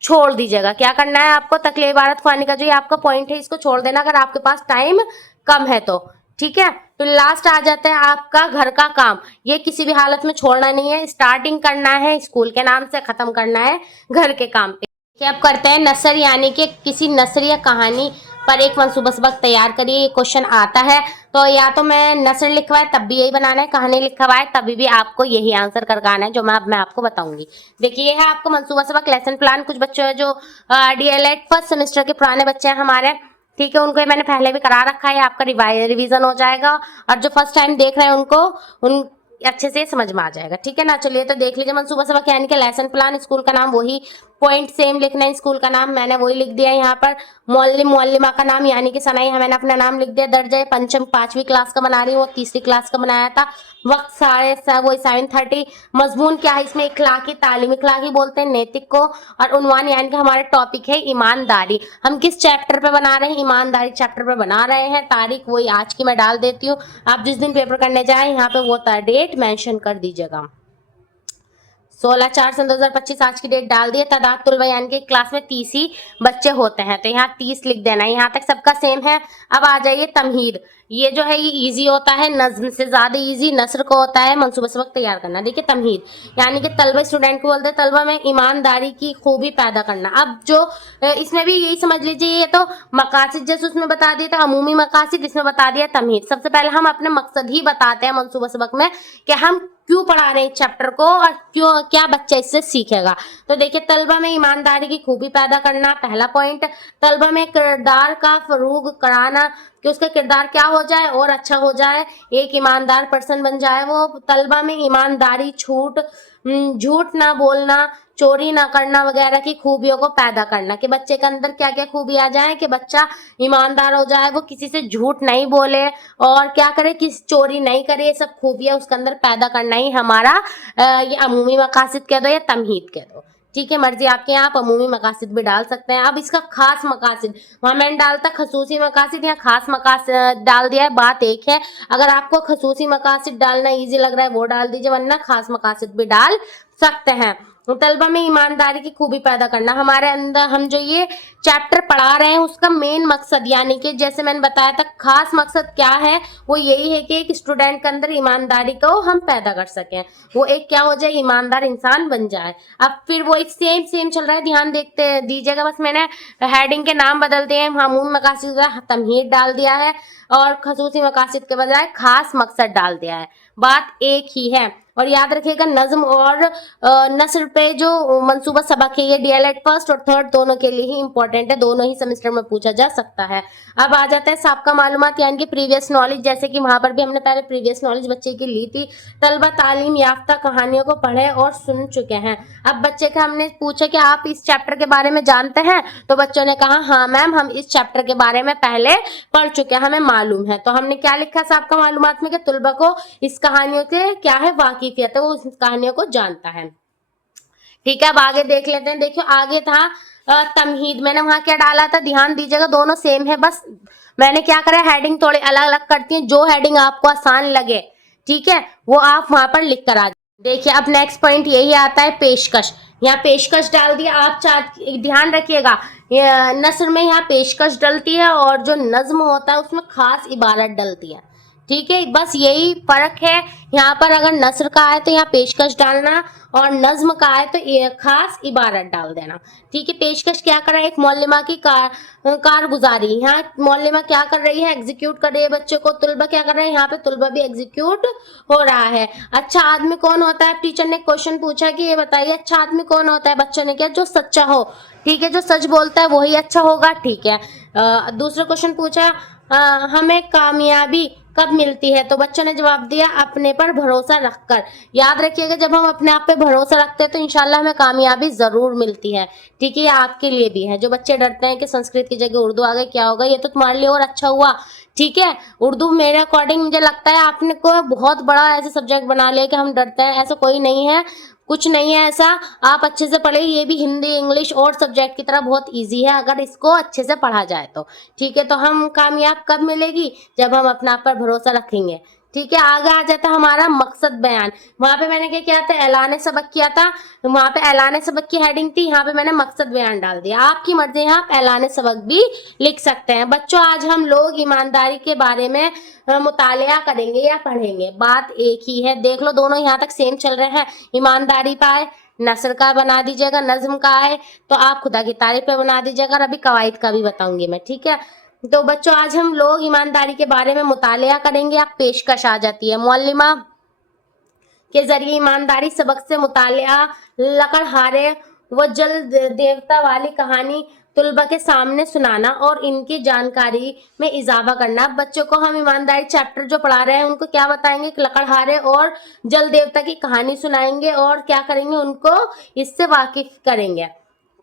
छोड़ दीजिएगा। क्या करना है आपको, तकलिया इबारत ख्वानी का जो ये आपका पॉइंट है इसको छोड़ देना अगर आपके पास टाइम कम है तो, ठीक है। तो लास्ट आ जाता है आपका घर का काम, ये किसी भी हालत में छोड़ना नहीं है, स्टार्टिंग करना है स्कूल के नाम से, खत्म करना है घर के काम पे। अब करते हैं नसर, यानी कि किसी नसर या कहानी पर एक मंसूबा सबक तैयार करिए। ये क्वेश्चन आता है तो या तो मैं नसर लिखवाए तब भी यही बनाना है, कहानी लिखवाए तभी भी आपको यही आंसर करवाना है जो मैं आपको बताऊंगी। देखिए ये है आपको मंसूबा सबक लेसन प्लान। कुछ बच्चे हैं जो डीएलएड फर्स्ट सेमेस्टर के पुराने बच्चे हैं हमारे, ठीक है, उनको मैंने पहले भी करा रखा है, आपका रिवीजन हो जाएगा और जो फर्स्ट टाइम देख रहे हैं उनको उन अच्छे से समझ में आ जाएगा, ठीक है ना। चलिए तो देख लीजिए मंसूबा सबक यानी कि लेसन प्लान, स्कूल का नाम वही पॉइंट सेम लिखना है, स्कूल का नाम मैंने वही लिख दिया यहाँ पर, मौलिम मौलिमा का नाम यानी कि सनाई मैंने अपना नाम लिख दिया, दर्जा पंचम 5वीं क्लास का बना रही हूँ, 3री क्लास का बनाया था, वक्त वही 7:30, मजमून क्या है इसमें इखलाकी तालीम, इखलाकी बोलते हैं नैतिक को, और उन्वान यानी कि हमारा टॉपिक है ईमानदारी। हम किस चैप्टर पे बना रहे हैं, ईमानदारी चैप्टर पे बना रहे हैं। तारीख वही आज की मैं डाल देती हूँ, आप जिस दिन पेपर करने जाए यहाँ पे वो डेट मेंशन कर दीजिएगा। 16/4/2025 आज की डेट डाल दिए। तादाद तुलबा यानी कि क्लास में 30 ही बच्चे होते हैं तो यहाँ 30 लिख देना है, यहाँ तक सबका सेम है। अब आ जाइए तमहीद, ये जो है ये इजी होता है, नज्म से ज्यादा इजी नसर को होता है मंसूबा सबक तैयार करना। देखिए तमहीद यानी कि तलबा स्टूडेंट को बोलते हैं तलबा में ईमानदारी की खूबी पैदा करना। अब जो इसमें भी यही समझ लीजिए, ये तो मकासिद जैसे उसमें बता दिया था अमूमी मकासिद, इसमें बता दिया तमहीद। सबसे पहले हम अपने मकसद ही बताते हैं मंसूबा सबक में कि हम क्यों पढ़ा रहे हैं चैप्टर को और क्यों क्या बच्चा इससे सीखेगा। तो देखिए तलबा में ईमानदारी की खूबी पैदा करना पहला पॉइंट, तलबा में किरदार का फरूग कराना कि उसका किरदार क्या हो जाए और अच्छा हो जाए, एक ईमानदार पर्सन बन जाए वो। तलबा में ईमानदारी, झूठ ना बोलना, चोरी ना करना वगैरह की खूबियों को पैदा करना कि बच्चे के अंदर क्या क्या खूबी आ जाए कि बच्चा ईमानदार हो जाए, वो किसी से झूठ नहीं बोले और क्या करे, किसी चोरी नहीं करे, ये सब खूबियां उसके अंदर पैदा करना ही हमारा ये अमूमी मकासिद कह दो या तमहीद कह दो, ठीक है, मर्जी आपके। यहाँ आप अमूमी मकासिद भी डाल सकते हैं। अब इसका खास मकासिद वहां मैंने डालता खसूसी मकासिद, यहाँ खास मकासिद डाल दिया है, बात एक है। अगर आपको खसूसी मकासिद डालना इजी लग रहा है वो डाल दीजिए, वरना खास मकासिद भी डाल सकते हैं। तलबा में ईमानदारी की खूबी पैदा करना, हमारे अंदर हम जो ये चैप्टर पढ़ा रहे हैं उसका मेन मकसद यानी कि जैसे मैंने बताया था खास मकसद क्या है, वो यही है कि एक स्टूडेंट के अंदर ईमानदारी को हम पैदा कर सकें, वो एक क्या हो जाए ईमानदार इंसान बन जाए। अब फिर वो एक सेम चल रहा है, ध्यान देखते दीजिएगा, बस मैंने हेडिंग के नाम बदल दिए, अमूमी मकासिद तमहीद डाल दिया है और खसूसी मकासिद के बजाय खास मकसद डाल दिया है, बात एक ही है। और याद रखिएगा नज्म और नस्र पे जो मंसूबा सबक है ये डीएलएड फर्स्ट और थर्ड दोनों के लिए ही इंपॉर्टेंट है, दोनों ही सेमेस्टर में पूछा जा सकता है। अब आ जाता है साबका मालूमात यानी कि प्रीवियस नॉलेज, जैसे कि वहां पर भी हमने पहले प्रीवियस नॉलेज बच्चे की ली थी। तलबा तालीम याफ्ता कहानियों को पढ़े और सुन चुके हैं। अब बच्चे का हमने पूछा कि आप इस चैप्टर के बारे में जानते हैं, तो बच्चों ने कहा हाँ मैम हम इस चैप्टर के बारे में पहले पढ़ चुके हैं, हमें मालूम है। तो हमने क्या लिखा साबका मालूमात में कि तुलबा को इस कहानियों के क्या है वाकिफियत है, वो इस कहानियों को जानता है, ठीक है। अब आगे देख लेते हैं। देखियो आगे था तमहीद, मैंने वहां क्या डाला था, ध्यान दीजिएगा दोनों सेम है, बस मैंने क्या करा हेडिंग थोड़ी अलग अलग करती है, जो हेडिंग आपको आसान लगे ठीक है वो आप वहां पर लिख कर आ जाए। देखिए अब नेक्स्ट पॉइंट यही आता है पेशकश, यहाँ पेशकश डाल दिया। आप ध्यान रखिएगा नस्र में यहाँ पेशकश डलती है और जो नज्म होता है उसमें खास इबारत डलती है, ठीक है, बस यही फर्क है। यहाँ पर अगर नस्र का है तो यहाँ पेशकश डालना और नज्म का है तो ये खास इबारत डाल देना, ठीक है। पेशकश क्या कर रहा है, एक मौलिमा की कारगुजारी, यहाँ मौलिमा क्या कर रही है, एग्जीक्यूट कर रही है बच्चे को, तुलबा क्या कर रहे हैं, यहाँ पे तुलबा भी एग्जीक्यूट हो रहा है। अच्छा आदमी कौन होता है, टीचर ने क्वेश्चन पूछा कि ये बताइए अच्छा आदमी कौन होता है, बच्चों ने क्या, जो सच्चा हो, ठीक है, जो सच बोलता है वही अच्छा होगा, ठीक है। दूसरा क्वेश्चन पूछा हमें कामयाबी कब मिलती है, तो बच्चों ने जवाब दिया अपने पर भरोसा रखकर। याद रखिएगा जब हम अपने आप पे भरोसा रखते हैं तो इंशाल्लाह हमें कामयाबी जरूर मिलती है, ठीक है। ये आपके लिए भी है, जो बच्चे डरते हैं कि संस्कृत की जगह उर्दू आ गई क्या होगा, ये तो तुम्हारे लिए और अच्छा हुआ, ठीक है। उर्दू मेरे अकॉर्डिंग मुझे लगता है आपने को बहुत बड़ा ऐसे सब्जेक्ट बना लिया कि हम डरते हैं, ऐसा कोई नहीं है, कुछ नहीं है ऐसा, आप अच्छे से पढ़े, ये भी हिंदी इंग्लिश और सब्जेक्ट की तरह बहुत इजी है अगर इसको अच्छे से पढ़ा जाए तो, ठीक है। तो हम कामयाब कब मिलेगी, जब हम अपना पर भरोसा रखेंगे, ठीक है। आगे आ जाता है हमारा मकसद बयान, वहां पे मैंने क्या किया था, ऐलान सबक किया था, वहां पे ऐलान सबक की हेडिंग थी, यहाँ पे मैंने मकसद बयान डाल दिया, आपकी मर्जी है आप ऐलान सबक भी लिख सकते हैं। बच्चों आज हम लोग ईमानदारी के बारे में मुतालिया करेंगे या पढ़ेंगे, बात एक ही है, देख लो दोनों यहाँ तक सेम चल रहे हैं। ईमानदारी पाए नस्र का बना दीजिएगा, नज्म का है तो आप खुदा की तारीफ पे बना दीजिएगा, और अभी कवायद का भी बताऊंगी मैं, ठीक है। तो बच्चों आज हम लोग ईमानदारी के बारे में मुतालिया करेंगे। अब पेशकश आ जाती है। मुअल्लिमा के जरिए ईमानदारी सबक से मुतालिया, लकड़हारे व जल देवता वाली कहानी तुलबा के सामने सुनाना और इनकी जानकारी में इजाफा करना। बच्चों को हम ईमानदारी चैप्टर जो पढ़ा रहे हैं उनको क्या बताएंगे कि लकड़हारे और जल देवता की कहानी सुनाएंगे और क्या करेंगे, उनको इससे वाकिफ करेंगे।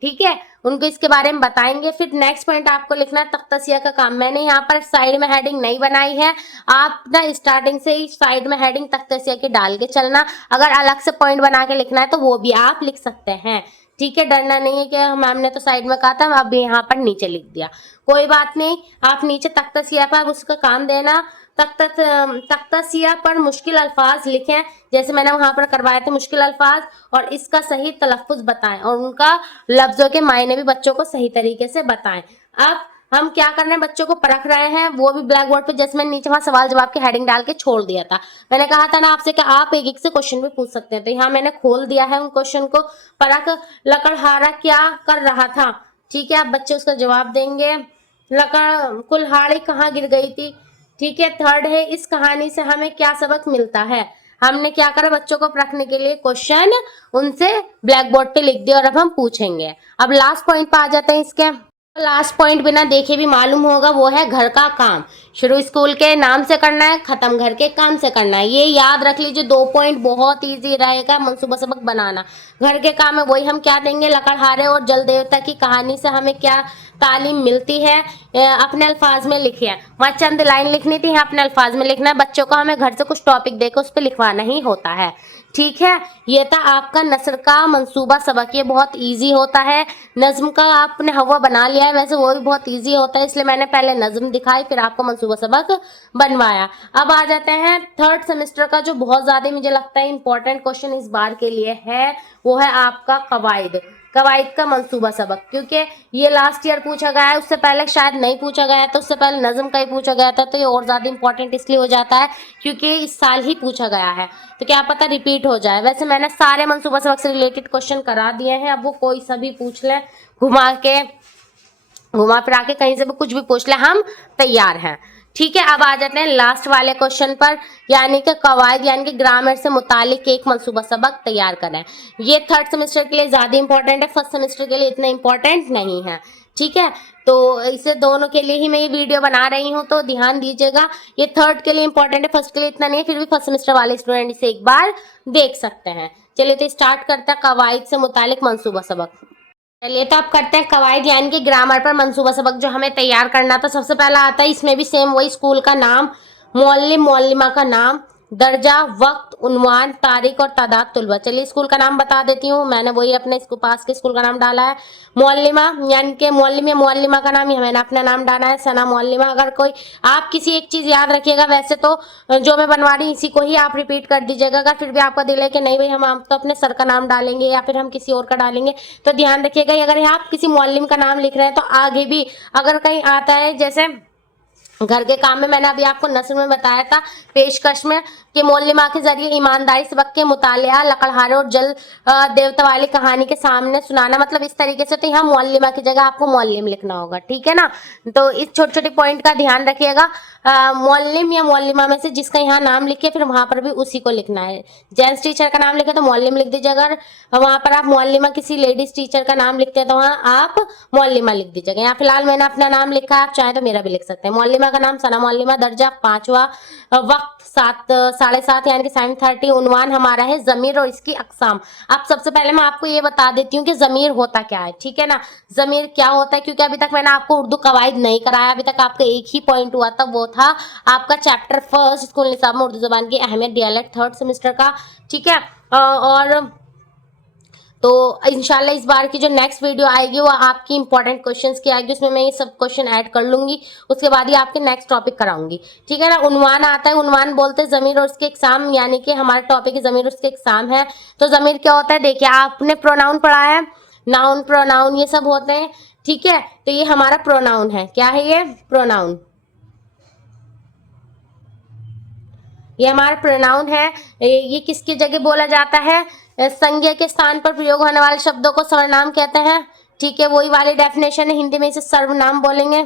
ठीक है, उनको इसके बारे में बताएंगे। फिर नेक्स्ट पॉइंट आपको लिखना है तख्तसिया का काम। मैंने यहाँ पर साइड में हेडिंग नहीं बनाई है, आप ना स्टार्टिंग से ही साइड में हेडिंग तख्तसिया की डाल के चलना। अगर अलग से पॉइंट बना के लिखना है तो वो भी आप लिख सकते हैं। ठीक है, डरना नहीं है कि मैम ने तो साइड में कहा था, अब यहाँ पर नीचे लिख दिया, कोई बात नहीं। आप नीचे तख्तसिया पर उसका काम देना। तख्तसिया पर मुश्किल अल्फाज लिखें, जैसे मैंने वहां पर करवाए थे मुश्किल अल्फाज, और इसका सही तलफ्फुज बताएं और उनका लफ्जों के मायने भी बच्चों को सही तरीके से बताएं। अब हम क्या कर रहे हैं, बच्चों को परख रहे हैं, वो भी ब्लैक बोर्ड पे, जैसे मैंने नीचे वहां सवाल जवाब की हेडिंग डाल के छोड़ दिया था। मैंने कहा था ना आपसे कि आप एक एक से क्वेश्चन भी पूछ सकते हैं, तो यहाँ मैंने खोल दिया है उन क्वेश्चन को। परख, लकड़हारा क्या कर रहा था, ठीक है, अब बच्चे उसका जवाब देंगे। कुल्हाड़ी कहाँ गिर गई थी, ठीक है। थर्ड है, इस कहानी से हमें क्या सबक मिलता है। हमने क्या करा, बच्चों को परखने के लिए क्वेश्चन उनसे ब्लैक बोर्ड पे लिख दिया और अब हम पूछेंगे। अब लास्ट पॉइंट पे आ जाते हैं इसके। लास्ट पॉइंट बिना देखे भी मालूम होगा, वो है घर का काम। शुरू स्कूल के नाम से करना है, खत्म घर के काम से करना है। ये याद रख लीजिए, 2 पॉइंट बहुत इजी रहेगा मंसूबा सबक बनाना। घर के काम है, वही हम क्या देंगे, लकड़हारे और जल देवता की कहानी से हमें क्या तालीम मिलती है, अपने अल्फाज में लिखिए। वहाँ चंद लाइन लिखनी थी, यहाँ अपने अल्फाज में लिखना है। बच्चों को हमें घर से कुछ टॉपिक देकर उस पर लिखवाना ही होता है। ठीक है, ये था आपका नस्र का मंसूबा सबक। ये बहुत इजी होता है। नज्म का आपने हवा बना लिया है, वैसे वो भी बहुत इजी होता है, इसलिए मैंने पहले नज्म दिखाई फिर आपको मंसूबा सबक बनवाया। अब आ जाते हैं थर्ड सेमेस्टर का जो बहुत ज्यादा मुझे लगता है इंपॉर्टेंट क्वेश्चन इस बार के लिए है, वो है आपका कवाइद। कवाइद का मंसूबा सबक, क्योंकि ये लास्ट ईयर पूछा गया है, उससे पहले शायद नहीं पूछा गया था, उससे पहले नज्म का ही पूछा गया था, तो ये और ज्यादा इंपॉर्टेंट इसलिए हो जाता है क्योंकि इस साल ही पूछा गया है, तो क्या पता रिपीट हो जाए। वैसे मैंने सारे मंसूबा सबक से रिलेटेड क्वेश्चन करा दिए हैं, अब वो कोई सा भी पूछ ले, घुमा फिरा के कहीं से भी कुछ भी पूछ ले, हम तैयार हैं। ठीक है, अब आ जाते हैं लास्ट वाले क्वेश्चन पर, यानी कि कवायद यानी कि ग्रामर से मुतालिक एक मंसूबा सबक तैयार करें। ये थर्ड सेमेस्टर के लिए ज्यादा इंपॉर्टेंट है, फर्स्ट सेमेस्टर के लिए इतना इंपॉर्टेंट नहीं है। ठीक है, तो इसे दोनों के लिए ही मैं ये वीडियो बना रही हूँ, तो ध्यान दीजिएगा। ये थर्ड के लिए इंपॉर्टेंट है, फर्स्ट के लिए इतना नहीं है, फिर भी फर्स्ट सेमेस्टर वाले स्टूडेंट इसे एक बार देख सकते हैं। चलिए तो स्टार्ट करते हैं कवायद से मुतालिक मंसूबा सबक। चलिए तो अब करते हैं कवायद यानी कि ग्रामर पर मंसूबा सबक जो हमें तैयार करना था। सबसे पहला आता है, इसमें भी सेम वही स्कूल का नाम, मुअल्लिम मुअल्लिमा का नाम, दर्जा, वक्त, उन्वान, तारीख और तादाद तुलबा। चलिए स्कूल का नाम बता देती हूँ, मैंने वही अपने पास के स्कूल का नाम डाला है। मुअल्लिमा यानी कि मुअल्लिम या मुअल्लिमा का नाम, मैंने अपना नाम डाला है सना मुअल्लिमा। अगर कोई आप किसी एक चीज याद रखिएगा, वैसे तो जो मैं बनवा रही इसी को ही आप रिपीट कर दीजिएगा। अगर फिर भी आपका दिल है कि नहीं भाई हम तो अपने सर का नाम डालेंगे या फिर हम किसी और का डालेंगे, तो ध्यान रखिएगा अगर आप किसी मुअल्लिम का नाम लिख रहे हैं तो आगे भी अगर कहीं आता है, जैसे घर के काम में मैंने अभी आपको नस्र में बताया था पेशकश में कि मुअल्लिमा के जरिए ईमानदारी सबक के मुतालिया, लकड़हारे और जल देवता वाली कहानी के सामने सुनाना, मतलब इस तरीके से, तो यहाँ मुअल्लिमा की जगह आपको मुअल्लिम लिखना होगा। ठीक है ना, तो इस छोटे छोटे पॉइंट का ध्यान रखिएगा। मुअल्लिम या मुअल्लिमा में से जिसका यहाँ नाम लिखे फिर वहां पर भी उसी को लिखना है। जेंट्स टीचर का नाम लिखे तो मुअल्लिम लिख दीजिएगा, अगर वहां पर आप मुअल्लिमा किसी लेडीज टीचर का नाम लिखते हैं तो वहाँ आप मुअल्लिमा लिख दीजिएगा। यहाँ फिलहाल मैंने अपना नाम लिखा है, आप चाहे तो मेरा भी लिख सकते हैं। मुअल्लिमा का नाम सना मुअल्लिमा, दर्जा 5वां, वक्त 7:30 यानी कि 7:30, उन्वान हमारा है जमीर और इसकी अकसाम। अब सबसे पहले मैं आपको ये बता देती हूँ कि जमीर होता क्या है। ठीक है ना, जमीर क्या होता है, क्योंकि अभी तक मैंने आपको उर्दू कवायद नहीं कराया, अभी तक आपका एक ही पॉइंट हुआ था, वो था आपका चैप्टर फर्स्ट स्कूल निसाब में उर्दू जबान की अहमियत डीएलएड थर्ड सेमेस्टर का। ठीक है, और तो इंशाल्लाह इस बार की जो नेक्स्ट वीडियो आएगी वो आपकी इंपॉर्टेंट क्वेश्चंस की आएगी, उसमें मैं ये सब क्वेश्चन ऐड कर लूंगी, उसके बाद ही आपके नेक्स्ट टॉपिक कराऊंगी। ठीक है ना, उन्वान आता है, उन्वान बोलते हैं जमीर और उसके एग्जाम, यानी कि हमारा टॉपिक है जमीर और उसके एग्जाम है। तो जमीर क्या होता है, देखिए आपने प्रोनाउन पढ़ा है, नाउन प्रोनाउन ये सब होते हैं। ठीक है, तो ये हमारा प्रोनाउन है, क्या है ये प्रोनाउन, ये हमारा प्रोनाउन है। ये किसकी जगह बोला जाता है, संज्ञा के स्थान पर प्रयोग होने वाले शब्दों को सर्वनाम कहते हैं। ठीक है, वही वाली डेफिनेशन है, हिंदी में इसे सर्वनाम बोलेंगे।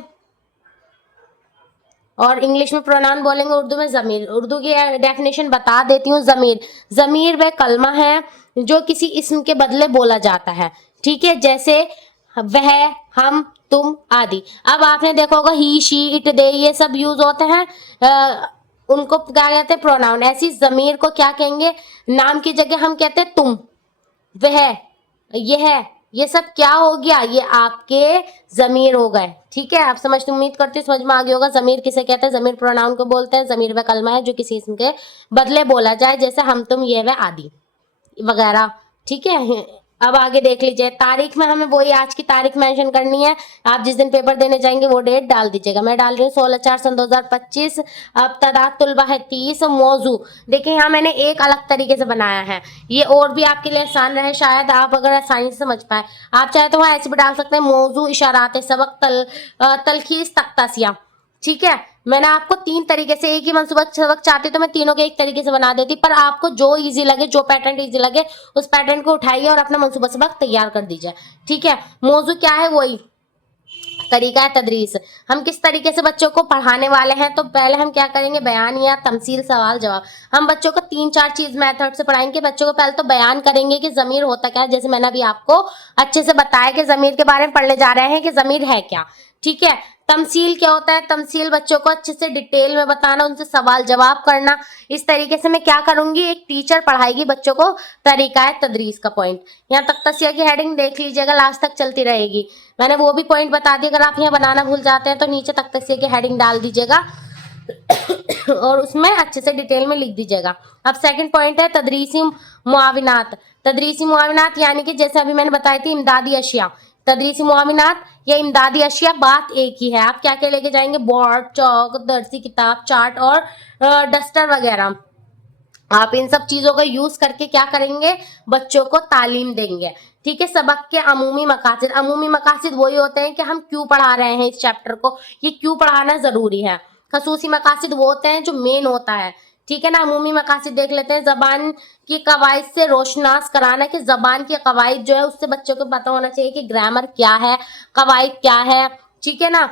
और इंग्लिश में प्रोनाउन बोलेंगे, उर्दू में ज़मीर। उर्दू की डेफिनेशन बता देती हूँ। ज़मीर, ज़मीर वह कलमा है जो किसी इसम के बदले बोला जाता है, ठीक है, जैसे वह, हम, तुम आदि। अब आपने देखा होगा ही, शी, इट, दे, ये सब यूज होते हैं, उनको क्या कहते हैं, प्रोनाउन। ऐसी ज़मीर को क्या कहेंगे, नाम की जगह हम कहते हैं तुम, वह, यह, ये सब क्या हो गया, ये आपके ज़मीर हो गए, ठीक है। आप समझ, उम्मीद करती हूँ समझ में आ गया होगा। ज़मीर किसे कहते हैं, ज़मीर प्रोनाउन को बोलते हैं। ज़मीर वह कलमा है जो किसी इसम के बदले बोला जाए, जैसे हम, तुम, ये, वह आदि वगैरह, ठीक है। अब आगे देख लीजिए, तारीख में हमें वही आज की तारीख मेंशन करनी है। आप जिस दिन पेपर देने जाएंगे वो डेट डाल दीजिएगा। मैं डाल रही हूँ 16/4/2025। अब तादाद तुलबा है 30। मौजू देखिए, यहाँ मैंने एक अलग तरीके से बनाया है, ये और भी आपके लिए आसान रहे, शायद आप अगर आसानी से समझ पाए। आप चाहे तो वहाँ ऐसे भी डाल सकते हैं, मौजू, इशारात सबक, तलखीस, तख्तासिया, ठीक है। मैंने आपको 3 तरीके से, एक ही मंसूबा सबक चाहती तो मैं तीनों के एक तरीके से बना देती, पर आपको जो इजी लगे, जो पैटर्न इजी लगे, उस पैटर्न को उठाइए और अपना मंसूबा सबक तैयार कर दीजिए, ठीक है। मौजू क्या है, वही तरीका है तदरीस। हम किस तरीके से बच्चों को पढ़ाने वाले हैं, तो पहले हम क्या करेंगे, बयान या तमसील, सवाल जवाब। हम बच्चों को 3-4 चीज मेथड से पढ़ाएंगे। बच्चों को पहले तो बयान करेंगे कि ज़मीर होता क्या है, जैसे मैंने अभी आपको अच्छे से बताया कि ज़मीर के बारे में पढ़ने जा रहे हैं कि ज़मीर है क्या, ठीक है। तमसील क्या होता है, तमसील बच्चों को अच्छे से डिटेल में बताना, उनसे सवाल जवाब करना। इस तरीके से मैं क्या करूंगी, एक टीचर पढ़ाएगी बच्चों को, तरीका है तदरीस का पॉइंट। यहाँ तक तसिया की हेडिंग देख लीजिएगा, लास्ट तक चलती रहेगी। मैंने वो भी पॉइंट बता दिया, अगर आप यहाँ बनाना भूल जाते हैं तो नीचे तक तसिया की हेडिंग डाल दीजिएगा और उसमें अच्छे से डिटेल में लिख दीजिएगा। अब सेकंड पॉइंट है तदरीसी मुआविनात। तदरीसी मुआविनात यानी कि जैसे अभी मैंने बताई थी इमदादी अशिया, तदरीसी मुआविनात या इमदादी अशिया, बात एक ही है। आप क्या क्या लेके जाएंगे, बोर्ड, चौक, दर्सी किताब, चार्ट और डस्टर वगैरह। आप इन सब चीजों का यूज करके क्या करेंगे, बच्चों को तालीम देंगे, ठीक है। सबक के अमूमी मकासद, अमूमी मकासद वही होते हैं कि हम क्यों पढ़ा रहे हैं इस चैप्टर को, ये क्यों पढ़ाना जरूरी है। खसूसी मकासद वो होते हैं जो मेन होता है, ठीक है ना। अमूमी मकासद देख लेते हैं, जबान की कवायद से रोशनास कराना, कि जबान की कवायद जो है उससे बच्चों को पता होना चाहिए कि ग्रामर क्या है, कवायद क्या है, ठीक है ना।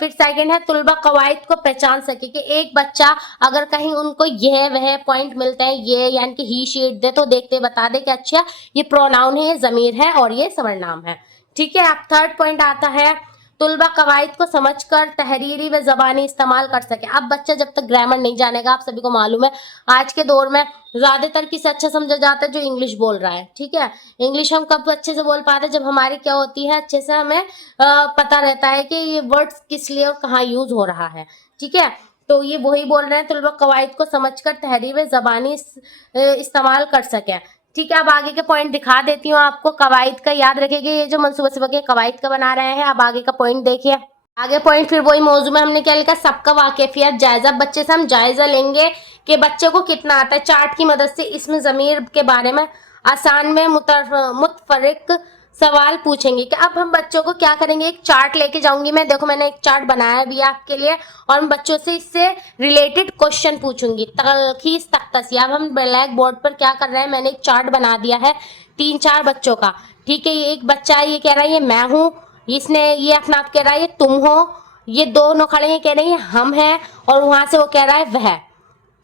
फिर सेकंड है तुलबा कवायद को पहचान सके, कि एक बच्चा अगर कहीं उनको यह वह पॉइंट मिलता है, ये यानी कि ही शीट दे, तो देखते बता दे कि अच्छा ये प्रोनाउन है, ये जमीर है और ये सर्वनाम है, ठीक है। अब थर्ड पॉइंट आता है तुलबा कवायद को समझकर तहरीरी व जबानी इस्तेमाल कर सके। अब बच्चा जब तक ग्रामर नहीं जानेगा, आप सभी को मालूम है आज के दौर में ज्यादातर किसे अच्छा समझा जाता है, जो इंग्लिश बोल रहा है, ठीक है। इंग्लिश हम कब अच्छे से बोल पाते हैं, जब हमारी क्या होती है, अच्छे से हमें पता रहता है कि ये वर्ड्स किस लिए और कहाँ यूज हो रहा है, ठीक है। तो ये वही बोल रहे हैं, तुलबा कवायद को समझकर तहरीर व जबानी इस्तेमाल कर सके, ठीक है। अब आगे के पॉइंट दिखा देती हूँ आपको, कवायद का याद रखेंगे, ये जो मंसूबा सबक के कवायद का बना रहे हैं। अब आगे का पॉइंट देखिए, आगे पॉइंट फिर वही मौजू में हमने क्या लिखा, सबका वाकिफियत जायजा। बच्चे से हम जायजा लेंगे कि बच्चे को कितना आता है। चार्ट की मदद से इसमें जमीर के बारे में आसान में मुतफरिक सवाल पूछेंगे। कि अब हम बच्चों को क्या करेंगे, एक चार्ट लेके जाऊंगी मैं, देखो मैंने एक चार्ट बनाया भी आपके लिए, और मैं बच्चों से इससे रिलेटेड क्वेश्चन पूछूंगी, तलखीस तख्तासिया। अब हम ब्लैक बोर्ड पर क्या कर रहे हैं, मैंने एक चार्ट बना दिया है 3-4 बच्चों का, ठीक है। ये एक बच्चा ये कह रहा है ये मैं हूँ, इसने ये अपना आप कह रहा है ये तुम हो, ये दोनों खड़े हैं कह रहे हैं हम हैं, और वहां से वो कह रहा है वह,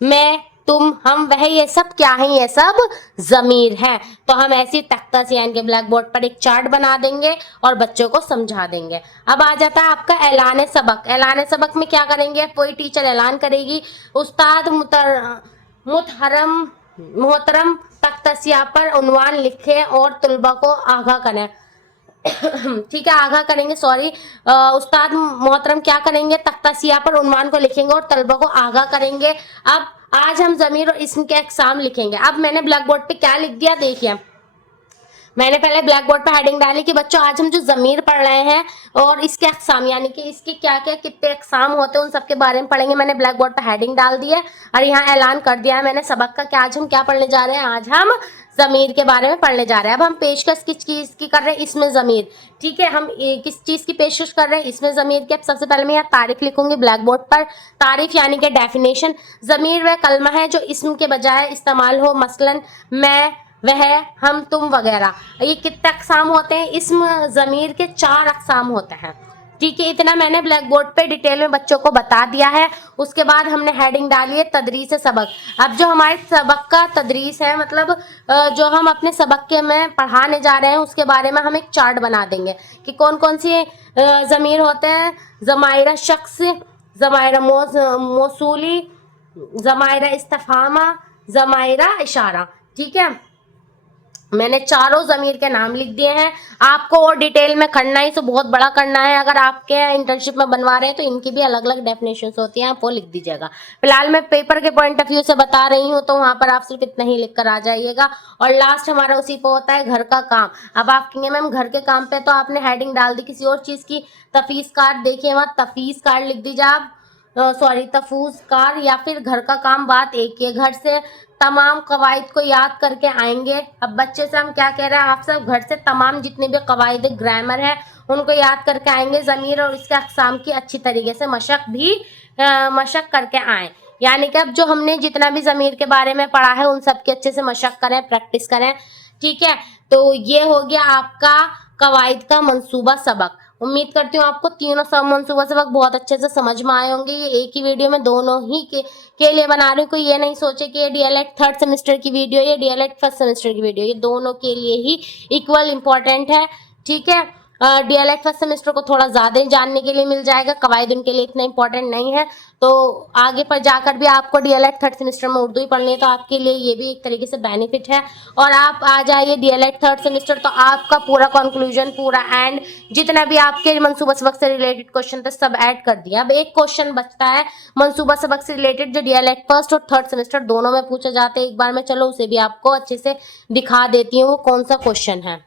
मैं, तुम, हम, वह, ये सब क्या है, ये सब जमीर है। तो हम ऐसी तख्ता से यानी कि ब्लैक बोर्ड पर एक चार्ट बना देंगे और बच्चों को समझा देंगे। अब आ जाता है आपका ऐलान सबक। ऐलान सबक में क्या करेंगे, कोई टीचर ऐलान करेगी, उस्ताद मोहतरम तख्तसिया पर उन्वान लिखे और तुलबा को आगाह करें, ठीक है, आगाह करेंगे, सॉरी। उस्ताद मोहतरम क्या करेंगे, तख्तासिया पर उन्वान को लिखेंगे और तलबा को आगाह करेंगे। अब आज हम जमीर और इस्म के अक़साम लिखेंगे। अब मैंने ब्लैक बोर्ड पे क्या लिख दिया, देखिए मैंने पहले ब्लैक बोर्ड पर हेडिंग डाली कि बच्चों आज हम जो जमीर पढ़ रहे हैं और इसके अक़साम यानी कि इसके क्या क्या कितने अक़साम होते हैं उन सब के बारे में पढ़ेंगे। मैंने ब्लैक बोर्ड पर हेडिंग डाल दी है और यहाँ ऐलान कर दिया है मैंने सबक का कि आज हम क्या पढ़ने जा रहे हैं, आज हम जमीर के बारे में पढ़ने जा रहे हैं। अब हम पेशकश किस चीज की कर रहे हैं, इसमें जमीर, ठीक है। हम किस चीज की पेशकश कर रहे हैं, इसमें जमीर की। अब सबसे पहले मैं यहाँ तारीफ लिखूंगी ब्लैक बोर्ड पर। तारीफ यानी कि डेफिनेशन, जमीर वह कलमा है जो इसम के बजाय इस्तेमाल हो, मसलन मैं, वह, हम, तुम वगैरह। ये कितने अक़साम होते हैं, इसम जमीर के 4 अक़साम होते हैं, ठीक है, इतना मैंने ब्लैक बोर्ड पे डिटेल में बच्चों को बता दिया है। उसके बाद हमने हेडिंग डाली है तदरीस सबक। अब जो हमारे सबक का तदरीस है, मतलब जो हम अपने सबक के में पढ़ाने जा रहे हैं उसके बारे में हम एक चार्ट बना देंगे कि कौन कौन सी ज़मीर होते हैं। ज़माइरा शख्स, ज़माइरा मौसूली, ज़माइरा इस्तिफ़हामा, ज़माइरा इशारा। ठीक है, मैंने चारों ज़मीर के नाम लिख दिए हैं। आपको और डिटेल में करना ही तो बहुत बड़ा करना है। अगर आपके इंटर्नशिप में बनवा रहे हैं तो इनकी भी अलग अलग डेफिनेशंस होती हैं, आप वो लिख दीजिएगा। फिलहाल मैं पेपर के पॉइंट ऑफ व्यू से बता रही हूँ, तो वहाँ पर आप सिर्फ इतना ही लिख कर आ जाइएगा। और लास्ट हमारा उसी पर होता है घर का काम। अब आप कहेंगे मैम घर के काम पे तो आपने हेडिंग डाल दी किसी और चीज़ की, तफीस कार्ड। देखिए वहाँ तफीस कार्ड लिख दीजिए आप, सॉरी तफूज कार, या फिर घर का काम। बात एक ही है, घर से तमाम कवायद को याद करके आएंगे। अब बच्चे से हम क्या कह रहे हैं, आप सब घर से तमाम जितने भी कवायद ग्रामर है उनको याद करके आएंगे। ज़मीर और इसके अक़साम की अच्छी तरीके से मशक करके आएँ। यानी कि अब जो हमने जितना भी ज़मीर के बारे में पढ़ा है उन सब की अच्छे से मशक करें, प्रैक्टिस करें। ठीक है, तो ये हो गया आपका कवायद का मंसूबा सबक। उम्मीद करती हूँ आपको तीनों सब मंसूबा सबक बहुत अच्छे से समझ में आए होंगे। ये एक ही वीडियो में दोनों ही के लिए बना रही हूँ। कोई ये नहीं सोचे कि ये डीएलएड थर्ड सेमेस्टर की वीडियो, ये डीएलएड फर्स्ट सेमेस्टर की वीडियो, ये दोनों के लिए ही इक्वल इम्पोर्टेंट है। ठीक है, डीएलएड फर्स्ट सेमेस्टर को थोड़ा ज़्यादा जानने के लिए मिल जाएगा, कवायद उनके लिए इतना इंपॉर्टेंट नहीं है। तो आगे पर जाकर भी आपको डीएलएड थर्ड सेमेस्टर में उर्दू ही पढ़नी है, तो आपके लिए ये भी एक तरीके से बेनिफिट है। और आप आ जाइए डीएलएड थर्ड सेमेस्टर, तो आपका पूरा कंक्लूजन, पूरा एंड जितना भी आपके मंसूबा सबक से रिलेटेड क्वेश्चन थे सब ऐड कर दिया। अब एक क्वेश्चन बचता है मंसूबा सबक से रिलेटेड, जो डीएलएड फर्स्ट और थर्ड सेमेस्टर दोनों में पूछे जाते हैं। एक बार मैं चलो उसे भी आपको अच्छे से दिखा देती हूँ वो कौन सा क्वेश्चन है।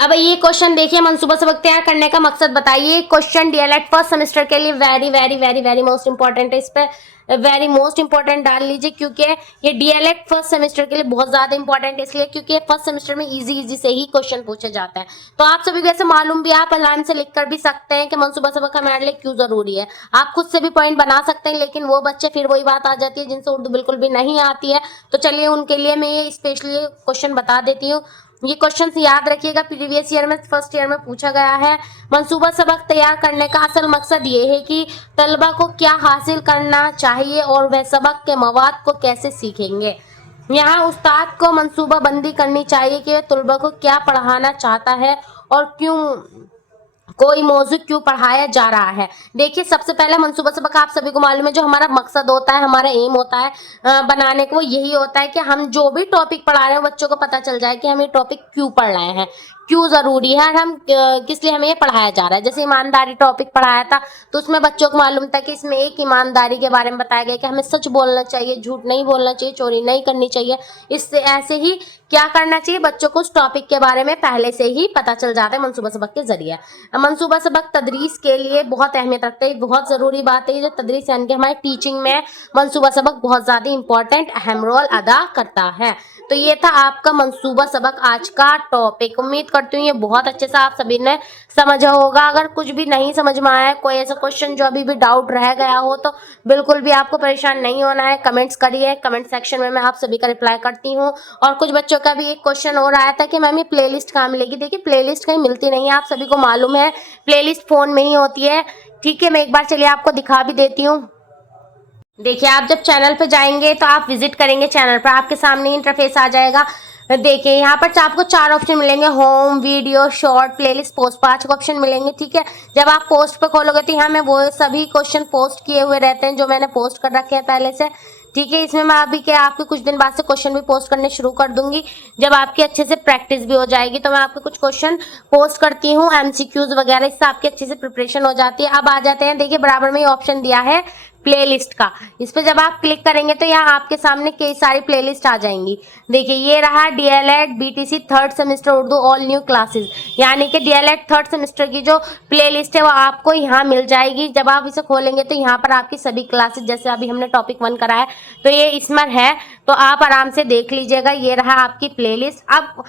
अब ये क्वेश्चन देखिए, मंसूबा सबक तैयार करने का मकसद बताइए। क्वेश्चन डीएलएड फर्स्ट सेमेस्टर के लिए very very very very most important है। इस पे वेरी मोस्ट इंपॉर्टेंट डाल लीजिए, क्योंकि ये डीएलएड फर्स्ट सेमेस्टर के लिए बहुत ज्यादा इंपॉर्टेंट है। इसलिए क्योंकि फर्स्ट सेमेस्टर में इजी से ही क्वेश्चन पूछे जाते हैं। तो आप सभी को ऐसे मालूम भी, आप आराम से लिख कर भी सकते हैं कि मंसूबा सबक हमारे लिए क्यों जरूरी है। आप खुद से भी पॉइंट बना सकते हैं, लेकिन वो बच्चे फिर वही बात आ जाती है जिनसे उर्दू बिल्कुल भी नहीं आती है। तो चलिए उनके लिए मैं ये स्पेशली क्वेश्चन बता देती हूँ। ये क्वेश्चन याद रखिएगा, प्रीवियस ईयर में फर्स्ट ईयर में पूछा गया है। मंसूबा सबक तैयार करने का असल मकसद ये है कि तलबा को क्या हासिल करना चाहिए और वह सबक के मवाद को कैसे सीखेंगे। यहाँ उस्ताद को मंसूबा बंदी करनी चाहिए कि वह तलबा को क्या पढ़ाना चाहता है और क्यों, कोई मौजू क्यों पढ़ाया जा रहा है। देखिए सबसे पहले मंसूबा सबक आप सभी को मालूम है, जो हमारा मकसद होता है, हमारा एम होता है बनाने को, वो यही होता है कि हम जो भी टॉपिक पढ़ा रहे हैं बच्चों को पता चल जाए कि हम ये टॉपिक क्यों पढ़ रहे हैं, क्यों ज़रूरी है, और हम किस लिए हमें ये पढ़ाया जा रहा है। जैसे ईमानदारी टॉपिक पढ़ाया था तो उसमें बच्चों को मालूम था कि इसमें एक ईमानदारी के बारे में बताया गया कि हमें सच बोलना चाहिए, झूठ नहीं बोलना चाहिए, चोरी नहीं करनी चाहिए। इससे ऐसे ही क्या करना चाहिए, बच्चों को उस टॉपिक के बारे में पहले से ही पता चल जाता है मंसूबा सबक के जरिए। मंसूबा सबक तदरीस के लिए बहुत अहमियत रखते हैं, बहुत ज़रूरी बात है। जो तदरीस यानी कि हमारी टीचिंग में मंसूबा सबक बहुत ज़्यादा इंपॉर्टेंट अहम रोल अदा करता है। तो ये था आपका मंसूबा सबक आज का टॉपिक। उम्मीद करती हूँ ये बहुत अच्छे से आप सभी ने समझा होगा। अगर कुछ भी नहीं समझ में आया है, कोई ऐसा क्वेश्चन जो अभी भी डाउट रह गया हो, तो बिल्कुल भी आपको परेशान नहीं होना है, कमेंट्स करिए। कमेंट सेक्शन में मैं आप सभी का रिप्लाई करती हूँ। और कुछ बच्चों का भी एक क्वेश्चन और आया था कि मैम ये प्लेलिस्ट कहाँ मिलेगी। देखिए प्लेलिस्ट कहीं मिलती नहीं है, आप सभी को मालूम है, प्लेलिस्ट फोन में ही होती है। ठीक है, मैं एक बार चलिए आपको दिखा भी देती हूँ। देखिए आप जब चैनल पे जाएंगे तो आप विजिट करेंगे चैनल पर, आपके सामने इंटरफेस आ जाएगा। देखिए यहाँ पर आपको 4 ऑप्शन मिलेंगे, home, video, short, playlist, post, 5 option मिलेंगे। ठीक है, जब आप पोस्ट पे खोलोगे तो यहाँ में वो सभी क्वेश्चन पोस्ट किए हुए रहते हैं जो मैंने पोस्ट कर रखे हैं पहले से। ठीक है, इसमें मैं अभी के आपके कुछ दिन बाद से क्वेश्चन भी पोस्ट करने शुरू कर दूंगी। जब आपकी अच्छे से प्रैक्टिस भी हो जाएगी तो मैं आपके कुछ क्वेश्चन पोस्ट करती हूँ, एमसीक्यूज वगैरह, इससे आपकी अच्छे से प्रिपरेशन हो जाती है। अब आ जाते हैं, देखिए बराबर में ये ऑप्शन दिया है प्लेलिस्ट का। इस पे जब आप क्लिक करेंगे तो यहाँ आपके सामने कई सारी प्लेलिस्ट आ जाएंगी। देखिए ये रहा DElEd BTC third semester Urdu all new classes, यानी कि डीएलएड थर्ड सेमेस्टर की जो प्लेलिस्ट है वो आपको यहाँ मिल जाएगी। जब आप इसे खोलेंगे तो यहाँ पर आपकी सभी क्लासेस, जैसे अभी हमने टॉपिक 1 करा है तो ये इसमें है, तो आप आराम से देख लीजिएगा। ये रहा आपकी प्लेलिस्ट। अब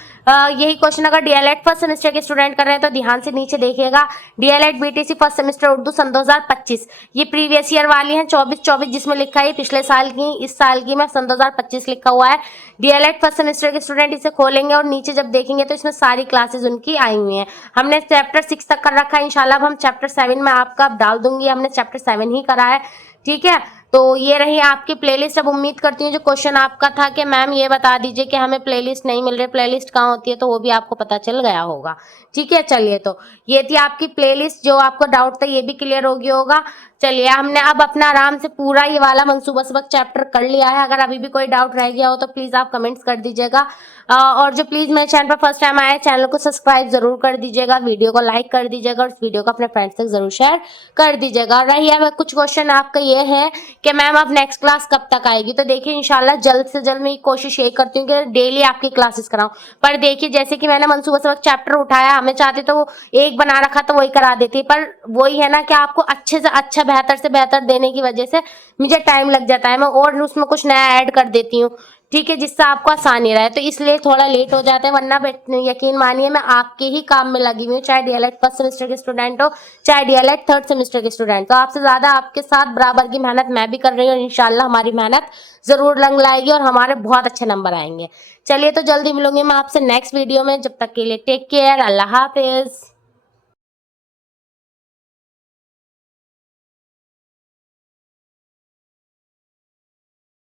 यही क्वेश्चन अगर डीएलएड फर्स्ट सेमेस्टर के स्टूडेंट कर रहे हैं तो ध्यान से नीचे देखिएगा। DElEd BTC first semester Urdu सन 2025, ये प्रीवियस ईयर वाली है 24-24 जिसमें लिखा है पिछले साल की, इस साल की में सन 2025 लिखा हुआ है। डीएलएड फर्स्ट सेमेस्टर के स्टूडेंट इसे खोलेंगे और नीचे जब देखेंगे तो इसमें सारी क्लासेस उनकी आई हुई हैं। हमने चैप्टर 6 तक कर रखा है, इंशाल्लाह अब हम चैप्टर 7 में आपका डाल दूंगी। हमने चैप्टर 7 ही करा है, ठीक है। तो ये रही आपकी प्लेलिस्ट। अब उम्मीद करती हूँ जो क्वेश्चन आपका था कि मैम ये बता दीजिए कि हमें प्लेलिस्ट नहीं मिल रही, प्लेलिस्ट कहाँ होती है, तो वो भी आपको पता चल गया होगा, ठीक है। चलिए, तो ये थी आपकी प्लेलिस्ट। जो आपको डाउट था ये भी क्लियर हो गया होगा। चलिए, हमने अब अपना आराम से पूरा ये वाला मंसूबा सबक चैप्टर कर लिया है। अगर अभी भी कोई डाउट रह गया हो तो प्लीज आप कमेंट्स कर दीजिएगा। और जो प्लीज मेरे चैनल पर फर्स्ट टाइम आए, चैनल को सब्सक्राइब जरूर कर दीजिएगा, वीडियो को लाइक कर दीजिएगा और इस वीडियो को अपने फ्रेंड्स तक जरूर शेयर कर दीजिएगा। और रही अब कुछ क्वेश्चन आपका ये है कि मैम अब नेक्स्ट क्लास कब तक आएगी, तो देखिए इंशाल्लाह जल्द से जल्द मैं कोशिश यही करती हूँ कि डेली आपकी क्लासेस कराऊं। पर देखिए जैसे कि मैंने मंसूबा सबक चैप्टर उठाया, हमें चाहते तो वो एक बना रखा तो वही करा देती, पर वही है ना कि आपको अच्छे से अच्छा बेहतर से बेहतर देने की वजह से मुझे टाइम लग जाता है। मैं और उसमें कुछ नया ऐड कर देती हूँ, ठीक है, जिससे आपको आसानी रहे, तो इसलिए थोड़ा लेट हो जाता है। वरना यकीन मानिए मैं आपके ही काम में लगी हुई हूँ, चाहे डीएलएड फर्स्ट सेमेस्टर के स्टूडेंट हो चाहे डीएलएड थर्ड सेमेस्टर के स्टूडेंट। तो आपसे ज्यादा आपके साथ बराबर की मेहनत मैं भी कर रही हूँ और इंशाल्लाह हमारी मेहनत जरूर रंग लाएगी और हमारे बहुत अच्छे नंबर आएंगे। चलिए, तो जल्दी मिलूंगी मैं आपसे नेक्स्ट वीडियो में। जब तक के लिए टेक केयर, अल्लाह हाफिज।